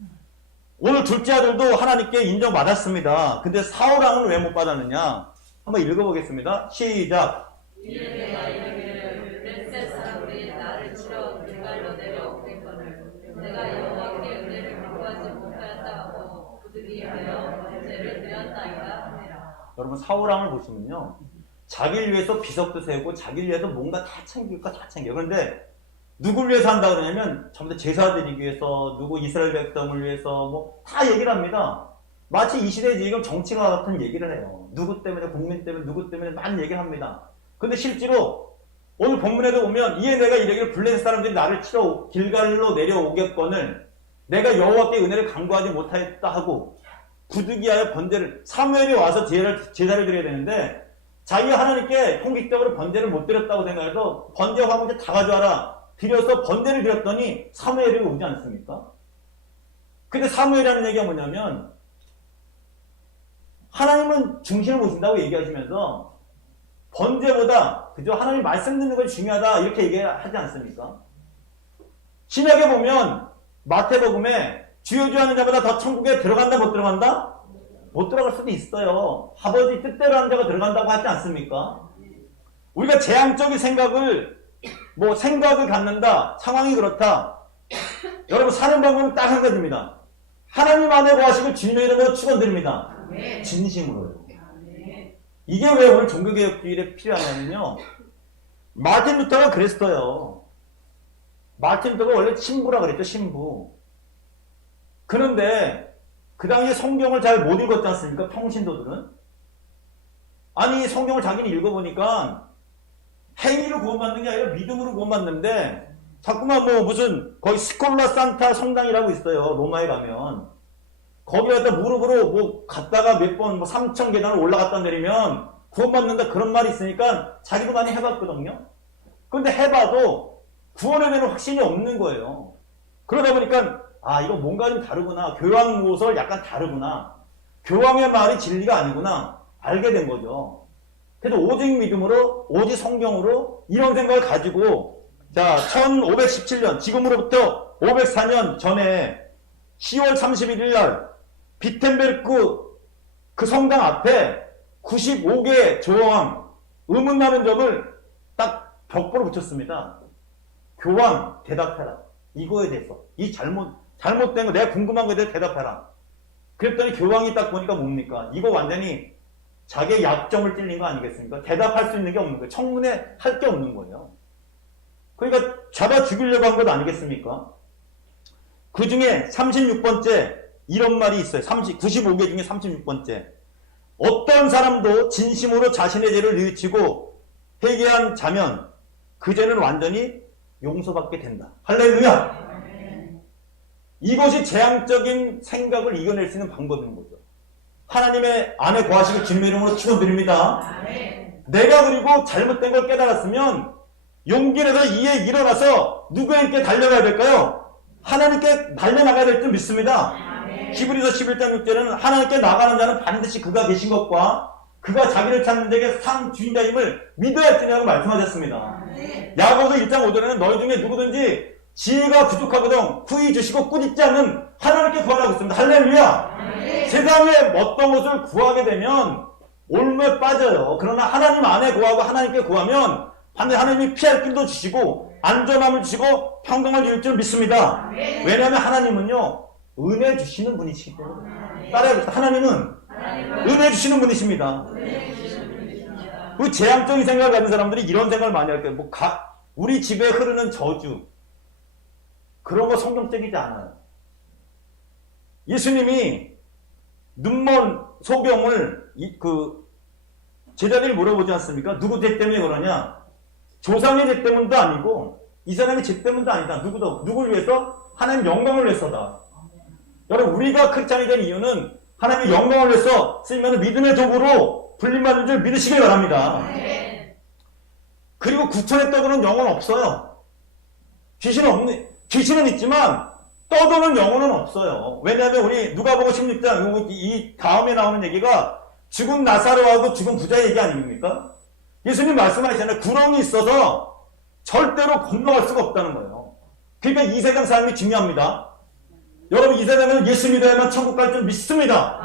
오늘 둘째 아들도 하나님께 인정받았습니다. 근데 사울왕은 왜 못 받았느냐? 한번 읽어보겠습니다. 시작. 이에 내가 이르기를 벳셋 사람들이 나를 치러 길갈로 내려오겠거늘 내가 여호와께 은혜를 구하지 못하였다 하고 그들이 하여 번제를 드렸나이다 하니라. 여러분, 사울왕을 보시면요, 자기를 위해서 비석도 세우고 자기를 위해서 뭔가 다 챙길 거 다 챙겨요. 그런데 누굴 위해서 한다 그러냐면 전부 다 제사 드리기 위해서, 누구 이스라엘 백성을 위해서 뭐 다 얘기를 합니다. 마치 이 시대에 지금 정치가 같은 얘기를 해요. 누구 때문에, 국민 때문에, 누구 때문에 많은 얘기를 합니다. 근데 실제로 오늘 본문에도 보면 이에 내가 이르기를 블레셋 사람들이 나를 치러 길갈로 내려오겠거늘 내가 여호와께 은혜를 간구하지 못하였다 하고 부득이하여 번제를, 사무엘이 와서 제사를 드려야 되는데 자기가 하나님께 형식적으로 번제를 못 드렸다고 생각해서 번제 화물에 다 가져와라 드려서 번제를 드렸더니 사무엘이 오지 않습니까? 근데 사무엘이라는 얘기가 뭐냐면 하나님은 중심을 보신다고 얘기하시면서 번제보다 그저 하나님 말씀 듣는 것이 중요하다 이렇게 얘기하지 않습니까? 신약에 보면 마태복음에 주여 주여 하는 자보다 더 천국에 들어간다 못 들어간다? 못 들어갈 수도 있어요. 아버지 뜻대로 하는 자가 들어간다고 하지 않습니까? 우리가 재앙적인 생각을 갖는다, 상황이 그렇다. 여러분, 사는 방법은 딱 한 가지입니다. 하나님 안에 거하시고 주님의 이름으로 축원드립니다. 진심으로요. 이게 왜 오늘 종교개혁주의에 필요하냐면요, 마틴 루터가 그랬어요. 마틴 루터가 원래 신부라 그랬죠, 신부. 그런데 그 당시에 성경을 잘 못 읽었지 않습니까? 평신도들은. 아니, 성경을 자기는 읽어보니까 행위로 구원받는 게 아니라 믿음으로 구원받는데 자꾸만 무슨 거의 스콜라 산타 성당이라고 있어요. 로마에 가면. 거기 갖다 무릎으로 갔다가 몇 번 3,000 계단을 올라갔다 내리면 구원받는다 그런 말이 있으니까 자기도 많이 해봤거든요. 그런데 해봐도 구원에 대한 확신이 없는 거예요. 그러다 보니까 이거 뭔가 좀 다르구나. 교황 모설 약간 다르구나. 교황의 말이 진리가 아니구나. 알게 된 거죠. 그래서 오직 믿음으로, 오직 성경으로 이런 생각을 가지고, 자, 1517년, 지금으로부터 504년 전에 10월 31일 날, 비텐베르크 그 성당 앞에 95개 조항, 의문나는 점을 딱 벽보로 붙였습니다. 교황, 대답해라. 이거에 대해서. 이 잘못된 거, 내가 궁금한 거에 대해서 대답해라. 그랬더니 교황이 딱 보니까 뭡니까? 이거 완전히 자기의 약점을 찔린 거 아니겠습니까? 대답할 수 있는 게 없는 거예요. 청문회 할 게 없는 거예요. 그러니까 잡아 죽이려고 한 것 아니겠습니까? 그 중에 36번째 이런 말이 있어요. 95개 중에 36번째. 어떤 사람도 진심으로 자신의 죄를 뉘우치고 회개한 자면 그 죄는 완전히 용서받게 된다. 할렐루야! 이것이 재앙적인 생각을 이겨낼 수 있는 방법인 거죠. 하나님의 안에 거하시길 주님의 이름으로 축원드립니다. 내가 그리고 잘못된 걸 깨달았으면 용기 내서 이에 일어나서 누구에게 달려가야 될까요? 하나님께 달려나가야 될 줄 믿습니다. 히브리서 11장 6절에는 하나님께 나가는 자는 반드시 그가 계신 것과 그가 자기를 찾는 자에게 상 주인자임을 믿어야 할지라고 말씀하셨습니다. 야고보서 1장 5절에는 너희 중에 누구든지 지혜가 부족하거든 후히 주시고 꾸짖지 않는 하나님께 구하라고 했습니다. 할렐루야! 세상에 어떤 것을 구하게 되면 올무에 빠져요. 그러나 하나님 안에 구하고 하나님께 구하면 반드시 하나님이 피할 길도 주시고 안전함을 주시고 평강을 줄 줄 믿습니다. 왜냐하면 하나님은요 은혜 주시는 분이시기 때문에. 따라해보세요. 하나님은 은혜 주시는 분이십니다. 그 재앙적인 생각을 가진 사람들이 이런 생각을 많이 할 거예요. 우리 집에 흐르는 저주 그런 거 성경적이지 않아요. 예수님이 눈먼 소경을 제자들이 물어보지 않습니까? 누구 죄 때문에 그러냐? 조상의 죄 때문도 아니고 이 사람의 죄 때문도 아니다. 누구를 위해서? 하나님 영광을 위해서다. 여러분 우리가 크리스찬이 된 이유는 하나님의 영광을 위해서 쓰이면 믿음의 도구로 불림받은 줄 믿으시길 바랍니다. 그리고 구천에 떠도는 영혼 없어요. 귀신은 있지만 떠도는 영혼은 없어요. 왜냐하면 우리 누가복음 16장 이 다음에 나오는 얘기가 죽은 나사로하고 죽은 부자 얘기 아닙니까? 예수님 말씀하시잖아요. 구렁이 있어서 절대로 건너갈 수가 없다는 거예요. 그러니까 이 세상 사람이 중요합니다. 여러분 이 세상은 예수 믿어야만 천국 갈 줄 믿습니다.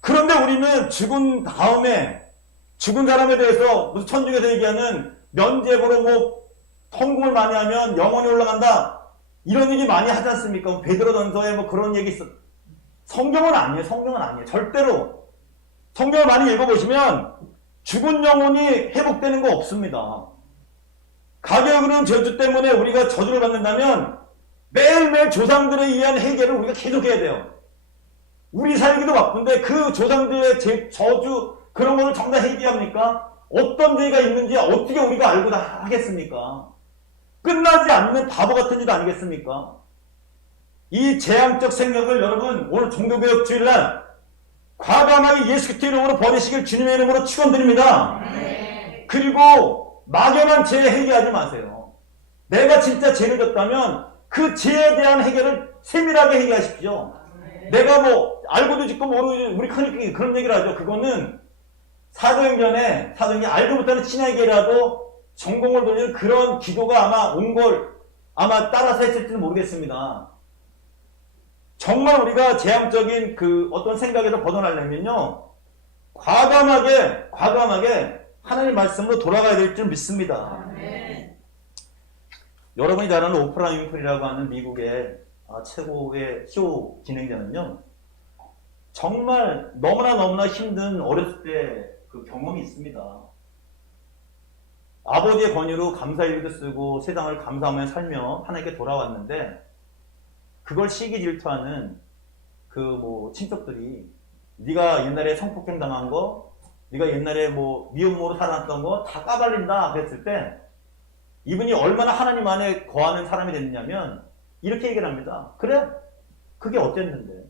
그런데 우리는 죽은 다음에 죽은 사람에 대해서 무슨 천주교에서 얘기하는 면죄부로 통금을 많이 하면 영원히 올라간다 이런 얘기 많이 하지 않습니까? 베드로전서에 그런 얘기 있어. 성경은 아니에요. 절대로 성경을 많이 읽어보시면 죽은 영혼이 회복되는 거 없습니다. 가게에 그런 저주 때문에 우리가 저주를 받는다면 매일매일 조상들에 의한 해결을 우리가 계속해야 돼요. 우리 살기도 바쁜데 그 조상들의 저주 그런 거를 전부 다 해결합니까? 어떤 죄가 있는지 어떻게 우리가 알고 다 하겠습니까? 끝나지 않는 바보 같은 일 아니겠습니까? 이 재앙적 생각을 여러분 오늘 종교개혁 주일날 과감하게 예수 그리스도 이름으로 버리시길 주님의 이름으로 축원드립니다. 그리고 막연한 죄 해결하지 마세요. 내가 진짜 죄를 졌다면 그 죄에 대한 해결을 세밀하게 해결하십시오. 내가 알고도 짓고 모르고 우리 큰일이 그런 얘기를 하죠. 그거는 사도행전에 알고 못하는 신약이라도 전공을 돌리는 그런 기도가 아마 온 걸 아마 따라서 했을지는 모르겠습니다. 정말 우리가 재앙적인 어떤 생각에서 벗어나려면요 과감하게 하나님 말씀으로 돌아가야 될 줄 믿습니다. 여러분이 잘 아는 오프라 윈프리라고 하는 미국의 최고의 쇼 진행자는요 정말 너무나 힘든 어렸을 때 그 경험이 있습니다. 아버지의 권유로 감사일기도 쓰고 세상을 감사하며 살며 하나님께 돌아왔는데 그걸 시기 질투하는 친척들이 네가 옛날에 성폭행 당한 거, 네가 옛날에 미혼모로 살아났던 거 다 까발린다 그랬을 때 이분이 얼마나 하나님 안에 거하는 사람이 됐냐면 이렇게 얘기를 합니다. 그래? 그게 어땠는데?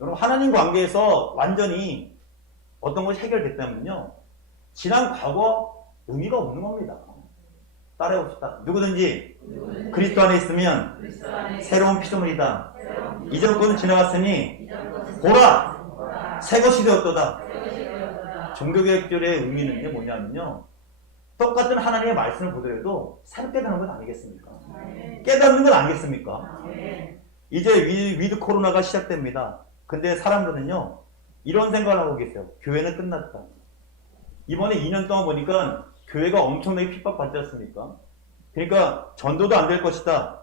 여러분 하나님 관계에서 완전히 어떤 것이 해결됐다면요 지난 과거 의미가 없는 겁니다. 따라해봅시다. 누구든지 그리스도 안에 있으면 새로운 피조물이다. 이전 것은 지나갔으니 보라 새 것이 되었도다. 종교개혁절의 의미는 뭐냐면요 똑같은 하나님의 말씀을 보더라도 새롭게 깨닫는 건 아니겠습니까? 깨닫는 건 아니겠습니까? 이제 위드 코로나가 시작됩니다. 근데 사람들은요 이런 생각을 하고 계세요. 교회는 끝났다. 이번에 2년 동안 보니까 교회가 엄청나게 핍박받지 않습니까? 그러니까 전도도 안 될 것이다.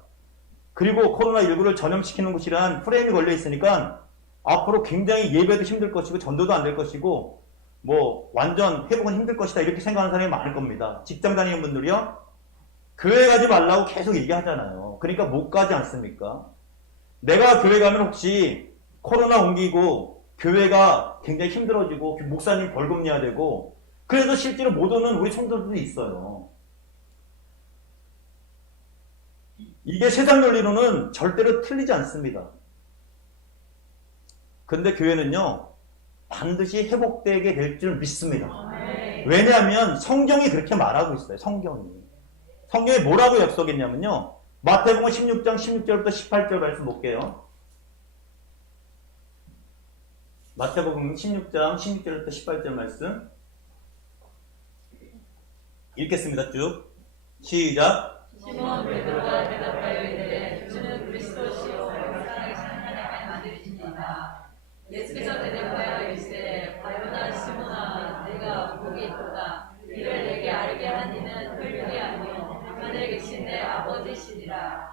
그리고 코로나19를 전염시키는 곳이란 프레임이 걸려 있으니까 앞으로 굉장히 예배도 힘들 것이고 전도도 안 될 것이고 완전 회복은 힘들 것이다 이렇게 생각하는 사람이 많을 겁니다. 직장 다니는 분들이요 교회 가지 말라고 계속 얘기하잖아요. 그러니까 못 가지 않습니까? 내가 교회 가면 혹시 코로나 옮기고 교회가 굉장히 힘들어지고 목사님 벌금 내야 되고 그래서 실제로 못 오는 우리 성도들도 있어요. 이게 세상 논리로는 절대로 틀리지 않습니다. 근데 교회는요 반드시 회복되게 될 줄 믿습니다. 왜냐하면 성경이 그렇게 말하고 있어요. 성경이 뭐라고 약속했냐면요 마태복음 16장 16절부터 18절 말씀 볼게요. 마태복음 16장 16절부터 18절 말씀 읽겠습니다. 쭉 시작. 시몬 베드로가 대답하여 이르되 주는 그리스도시요 살아계신 하나님의 아들이시니라. 예수께서 대답하여 이르시되 바요나 시몬아 내가 복이 있도다. 이를 내게 알게 한 이는 혈육이 아니요 하늘에 계신 내 아버지시니라.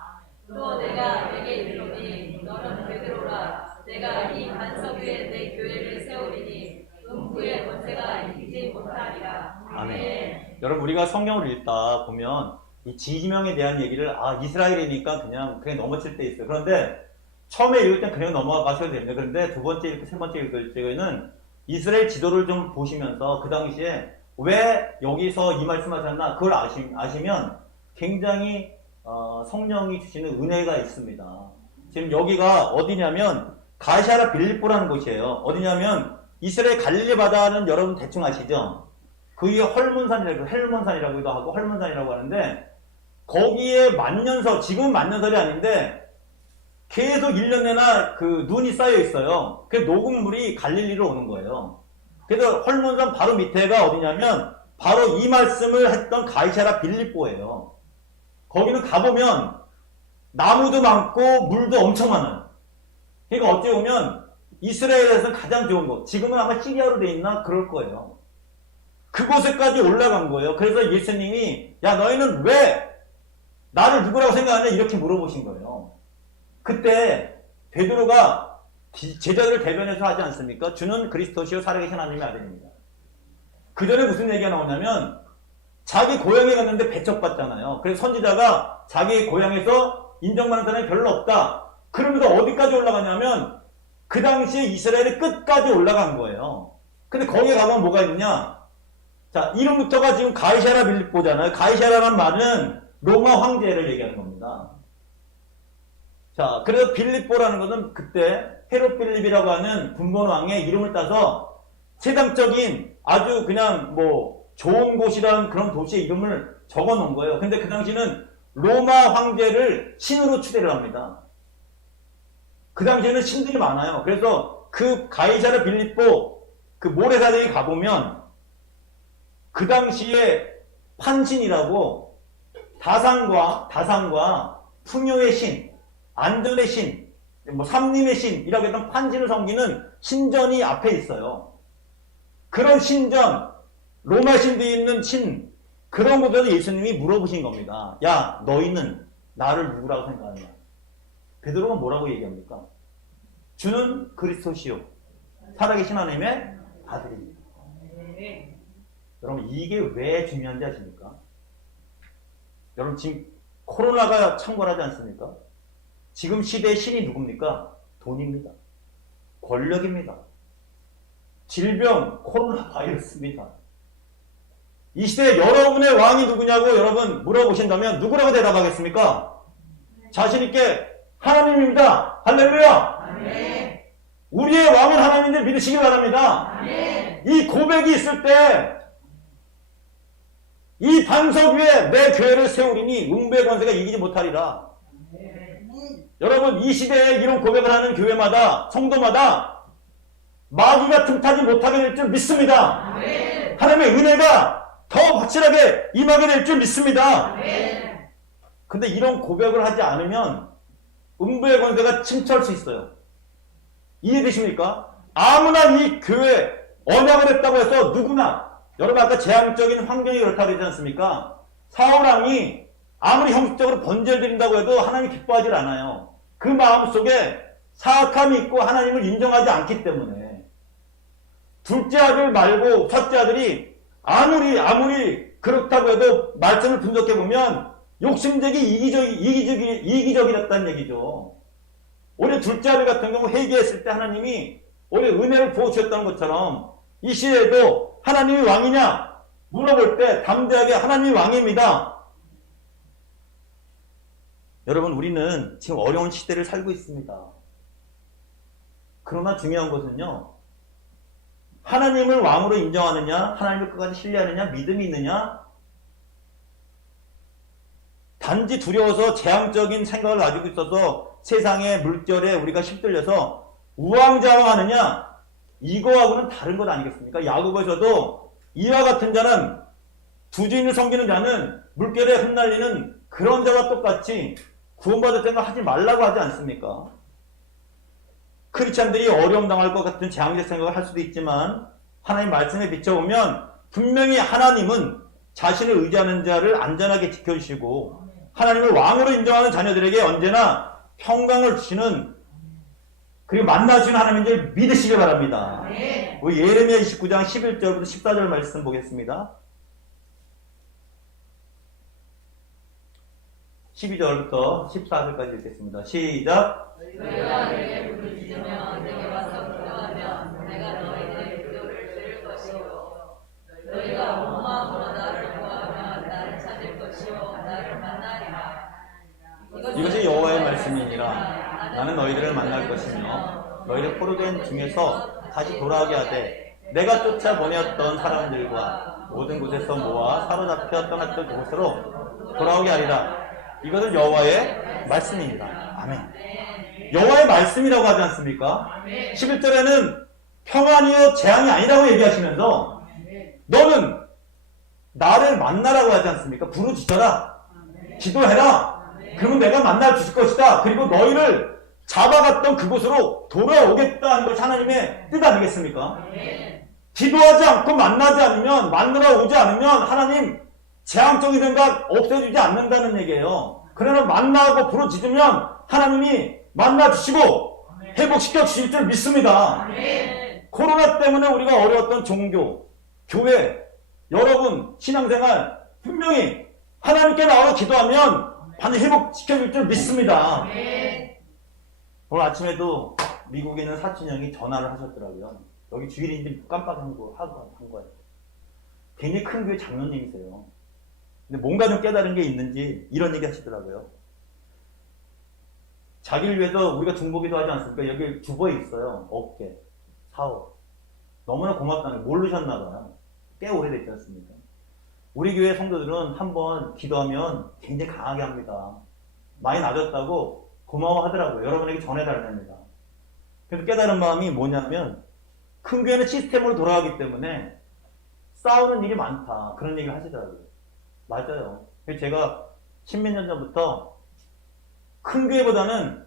또 내가 내게 이르노니 너는 베드로라. 내가 이 반석 위에 내 교회를 세우리니 음부의 권세가 이기지 못하리라. 아멘. 여러분 우리가 성경을 읽다 보면 이 지지명에 대한 얘기를 이스라엘이니까 그냥 넘어칠 때 있어요. 그런데 처음에 읽을 땐 그냥 넘어가셔도 됩니다. 그런데 두 번째 읽고 세 번째 읽을 때는 이스라엘 지도를 좀 보시면서 그 당시에 왜 여기서 이 말씀하셨나 그걸 아시면 굉장히 성령이 주시는 은혜가 있습니다. 지금 여기가 어디냐면 가시아라 빌립보라는 곳이에요. 어디냐면 이스라엘 갈릴리 바다는 여러분 대충 아시죠? 그게 헬몬산이라고도 하고 헐몬산이라고 하는데 거기에 만년설, 지금은 만년설이 아닌데 계속 1년 내나 그 눈이 쌓여 있어요. 그 녹음물이 갈릴리로 오는 거예요. 그래서 헐몬산 바로 밑에가 어디냐면 바로 이 말씀을 했던 가이사라 빌립보예요. 거기는 가보면 나무도 많고 물도 엄청 많아요. 그러니까 어찌 보면 이스라엘에서는 가장 좋은 곳, 지금은 아마 시리아로 돼 있나 그럴 거예요. 그곳에까지 올라간 거예요. 그래서 예수님이 야 너희는 왜 나를 누구라고 생각하냐 이렇게 물어보신 거예요. 그때 베드로가 제자들을 대변해서 하지 않습니까? 주는 그리스도시요 살아계신 하나님의 아들입니다. 그 전에 무슨 얘기가 나오냐면 자기 고향에 갔는데 배척받잖아요. 그래서 선지자가 자기 고향에서 인정받는 사람이 별로 없다. 그러면서 어디까지 올라가냐면 그 당시에 이스라엘의 끝까지 올라간 거예요. 근데 거기에 가면 뭐가 있냐? 자, 이름부터가 지금 가이사라 빌립보잖아요. 가이사라란 말은 로마 황제를 얘기하는 겁니다. 자, 그래서 빌립보라는 것은 그때 헤롯 빌립이라고 하는 분본 왕의 이름을 따서 세상적인 아주 그냥 좋은 곳이라는 그런 도시의 이름을 적어 놓은 거예요. 근데 그 당시는 로마 황제를 신으로 추대를 합니다. 그 당시에는 신들이 많아요. 그래서 그 가이사라 빌립보 그 모래사장에 가보면 그 당시에 판신이라고 다산과 풍요의 신, 안전의 신, 삼림의 신이라고 했던 판신을 섬기는 신전이 앞에 있어요. 그런 신전, 로마 신들이 있는 신, 그런 곳에서 예수님이 물어보신 겁니다. 야, 너희는 나를 누구라고 생각하냐? 베드로가 뭐라고 얘기합니까? 주는 그리스도시요 살아계신 하나님의 아들입니다. 여러분 이게 왜 중요한지 아십니까? 여러분 지금 코로나가 창궐하지 않습니까? 지금 시대의 신이 누굽니까? 돈입니다. 권력입니다. 질병, 코로나 바이러스입니다. 이 시대에 여러분의 왕이 누구냐고 여러분 물어보신다면 누구라고 대답하겠습니까? 자신있게 하나님입니다. 할렐루야! 아멘. 우리의 왕은 하나님인데 믿으시기 바랍니다. 아멘. 이 고백이 있을 때 이 반석 위에 내 교회를 세우리니 음부의 권세가 이기지 못하리라. 여러분 이 시대에 이런 고백을 하는 교회마다 성도마다 마귀가 틈타지 못하게 될 줄 믿습니다. 아멘. 하나님의 은혜가 더 확실하게 임하게 될 줄 믿습니다. 아멘. 근데 이런 고백을 하지 않으면 음부의 권세가 침투할 수 있어요. 이해되십니까? 아무나 이 교회 언약을 했다고 해서 누구나 여러분 아까 재앙적인 환경이 그렇다고 그러지 않습니까? 사울왕이 아무리 형식적으로 번제를 드린다고 해도 하나님이 기뻐하지 않아요. 그 마음속에 사악함이 있고 하나님을 인정하지 않기 때문에 둘째 아들 말고 첫째 아들이 아무리 그렇다고 해도 말씀을 분석해보면 욕심쟁이 이기적이었다는 얘기죠. 오히려 둘째 아들 같은 경우 회개했을 때 하나님이 우리 은혜를 부어주셨다는 것처럼 이 시대에도 하나님이 왕이냐 물어볼 때 담대하게 하나님이 왕입니다. 여러분, 우리는 지금 어려운 시대를 살고 있습니다. 그러나 중요한 것은요, 하나님을 왕으로 인정하느냐, 하나님을 끝까지 신뢰하느냐, 믿음이 있느냐, 단지 두려워서 재앙적인 생각을 가지고 있어서 세상의 물결에 우리가 휩들려서 우왕좌왕하느냐, 이거하고는 다른 것 아니겠습니까? 야고보에서도 이와 같은 자는, 두 주인을 섬기는 자는 물결에 흩날리는 그런 자와 똑같이 구원받을 생각 하지 말라고 하지 않습니까? 크리스찬들이 어려움 당할 것 같은 재앙적 생각을 할 수도 있지만 하나님 말씀에 비춰보면 분명히 하나님은 자신을 의지하는 자를 안전하게 지켜주시고 하나님을 왕으로 인정하는 자녀들에게 언제나 평강을 주시는, 그리고 만나주시는 하나님인 줄 믿으시기 바랍니다. 우리 예레미야 29장 11절부터 14절 말씀 보겠습니다. 12절부터 14절까지 읽겠습니다. 시작. 너희가 내게 부르짖으며 내게 와서 기도하면 내가 너희들의 기도를 들을 것이요 너희가 온 마음으로 나를 구하면 나를 찾을 것이요 나를 만나리라. 이것이 여호와의 말씀이니라. 나는 너희들을 만날 것이며 너희를 포로된 중에서 다시 돌아오게 하되 내가 쫓아 보내었던 사람들과 모든 곳에서 모아 사로잡혀 떠났던 곳으로 돌아오게 하리라. 이것은 여호와의 말씀입니다. 아멘. 여호와의 말씀이라고 하지 않습니까? 11절에는 평안이요 재앙이 아니라고 얘기하시면서 너는 나를 만나라고 하지 않습니까? 부르짖어라. 기도해라. 그러면 내가 만나 주실 것이다. 그리고 너희를 잡아갔던 그곳으로 돌아오겠다는 것이 하나님의 뜻 아니겠습니까? 기도하지 않고 만나지 않으면, 만나러 오지 않으면 하나님 재앙적인 생각 없애주지 않는다는 얘기예요. 그러나 만나고 부르짖으면 하나님이 만나주시고 회복시켜 주실 줄 믿습니다. 코로나 때문에 우리가 어려웠던 종교, 교회, 여러분 신앙생활 분명히 하나님께 나와서 기도하면 반드시 회복시켜 줄 줄 믿습니다. 오늘 아침에도 미국에 있는 사촌 형이 전화를 하셨더라고요. 여기 주일인데 깜빡한 거예요. 굉장히 큰 교회 장로님이세요. 근데 뭔가 좀 깨달은 게 있는지 이런 얘기 하시더라고요. 자기를 위해서 우리가 중보기도 하지 않습니까? 여기 주보에 있어요. 어깨, 사업. 너무나 고맙다는 걸 모르셨나 봐요. 꽤 오래됐지 않습니까? 우리 교회 성도들은 한번 기도하면 굉장히 강하게 합니다. 많이 낮았다고 고마워하더라고요. 여러분에게 전해달랍니다. 그래서 깨달은 마음이 뭐냐면 큰 교회는 시스템으로 돌아가기 때문에 싸우는 일이 많다. 그런 얘기를 하시더라고요. 맞아요. 제가 십몇 년 전부터 큰 교회보다는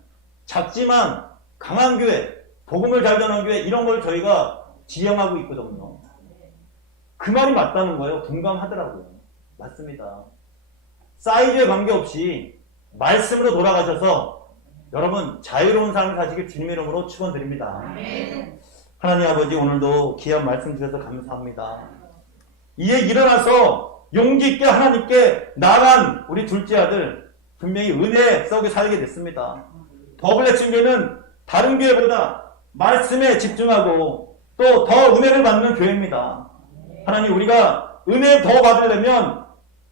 작지만 강한 교회, 복음을 잘 전하는 교회, 이런 걸 저희가 지향하고 있거든요. 그 말이 맞다는 거예요. 공감하더라고요. 맞습니다. 사이즈에 관계없이 말씀으로 돌아가셔서 여러분 자유로운 삶을 사시길 주님의 이름으로 축원드립니다. 하나님 아버지, 오늘도 귀한 말씀 주셔서 감사합니다. 이에 일어나서 용기 있게 하나님께 나간 우리 둘째 아들 분명히 은혜 속에 살게 됐습니다. 더블레칭 교회는 다른 교회보다 말씀에 집중하고 또 더 은혜를 받는 교회입니다. 하나님, 우리가 은혜 더 받으려면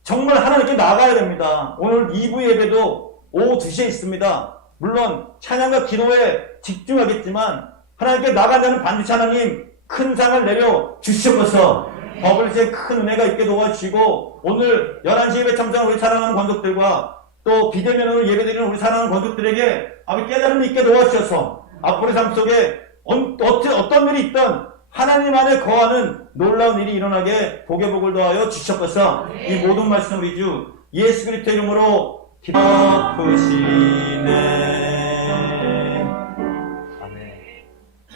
정말 하나님께 나가야 됩니다. 오늘 2부 예배도 오후 2시에 있습니다. 물론 찬양과 기도에 집중하겠지만 하나님께 나가자는 반드시 하나님 큰 상을 내려 주시옵소서. 더블레칭에 큰 은혜가 있게 도와주시고 오늘 11시 예배 참석한 우리 사랑하는 권속들과 또 비대면으로 예배드리는 우리 사랑하는 권속들에게 아버지 깨달음이 있게 도와주셔서 앞으로의 삶 속에 어떤 일이 있든 하나님 안에 거하는 놀라운 일이 일어나게 복의 복을 더하여 주시옵소서. 이 모든 말씀 우리 주 예수 그리스도 이름으로 기도하시네. 아멘.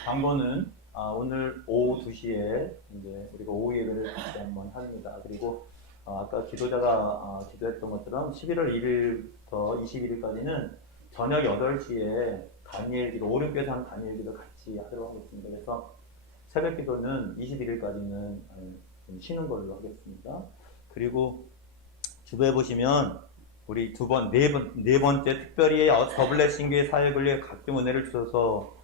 광고는 오늘 오후 2시에 이제 우리가 오후 예배를 다시 한번 합니다. 그리고 아까 기도자가 기도했던 것처럼 11월 1일부터 21일까지는 저녁 8시에 다니엘 기도, 오른쪽에서 하는 다니엘 기도 같이 하도록 하겠습니다. 그래서 새벽 기도는 21일까지는 좀 쉬는 걸로 하겠습니다. 그리고 주부에 보시면 우리 네 번째 특별히 더블레싱 교회 사역을 위해 각종 은혜를 주셔서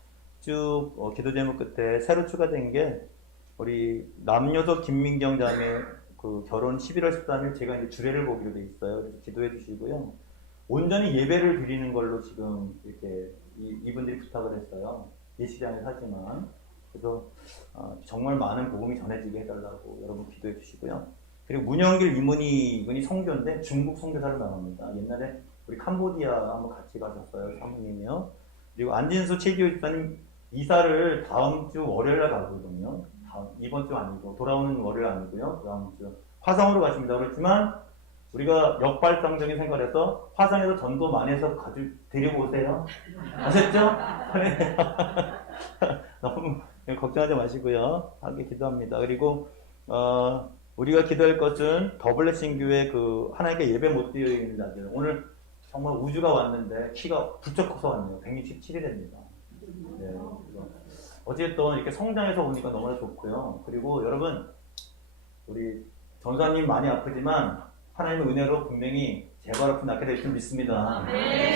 쭉 기도 제목 끝에 새로 추가된 게 우리 남녀석 김민경 자매 그 결혼 11월 13일 제가 이제 주례를 보기로 돼 있어요. 그래서 기도해 주시고요. 온전히 예배를 드리는 걸로 지금 이렇게 이분들이 부탁을 했어요. 예식장에서 하지만. 그래서 정말 많은 복음이 전해지게 해달라고 여러분 기도해 주시고요. 그리고 문영길 이문희 이분이 선교인데 중국 선교사로 나옵니다. 옛날에 우리 캄보디아 한번 같이 가셨어요. 사모님이요. 그리고 안진수 최기호 집사님 이사를 다음 주 월요일날 가거든요. 이번 주 아니고 돌아오는 월요일 아니고요. 다음 주 화성으로 가십니다. 그렇지만 우리가 역발상적인 생각에서 화성에서 전도 많이 해서 데리고 오세요. 아셨죠? 너무 걱정하지 마시고요. 하게 기도합니다. 그리고 우리가 기도할 것은 더블레싱 교회 그 하나님께 예배 못 드리는 자들. 오늘 정말 우주가 왔는데 키가 부쩍 커서 왔네요. 167이 됩니다. 네, 어쨌든 이렇게 성장해서 오니까 너무나 좋고요. 그리고 여러분 우리 전사님 많이 아프지만 하나님의 은혜로 분명히 재발 없이 낫게 될 줄 믿습니다.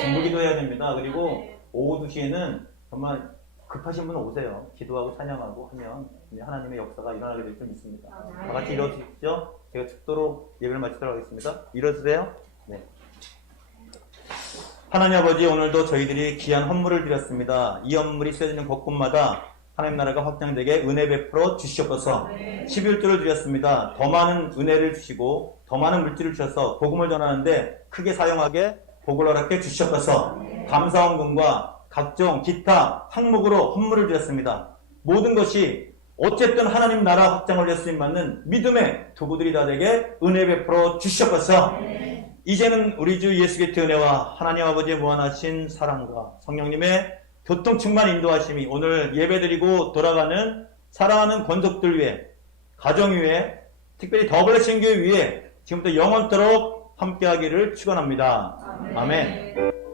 중보기도 해야 됩니다. 그리고 오후 2시에는 정말 급하신 분은 오세요. 기도하고 찬양하고 하면 하나님의 역사가 일어나게 될 줄 믿습니다. 다 같이 일어서십시오. 제가 축도로 예배를 마치도록 하겠습니다. 일어서세요. 네. 하나님 아버지, 오늘도 저희들이 귀한 헌물을 드렸습니다. 이 헌물이 쓰여지는 곳곳마다 하나님 나라가 확장되게 은혜 베풀어 주시옵소서. 11조를 드렸습니다. 더 많은 은혜를 주시고 더 많은 물질을 주셔서 복음을 전하는데 크게 사용하게 복을 허락해 주시옵소서. 감사원금과 각종 기타 항목으로 헌물을 드렸습니다. 모든 것이 어쨌든 하나님 나라 확장을 위해 쓰임받는 믿음의 도구들이 다 되게 은혜 베풀어 주시옵소서. 이제는 우리 주 예수 그리스도의 은혜와 하나님 아버지의 무한하신 사랑과 성령님의 교통충만 인도하심이 오늘 예배드리고 돌아가는 사랑하는 권속들 위해, 가정 위해, 특별히 더블레싱 교회 위해 지금부터 영원토록 함께하기를 축원합니다. 아멘.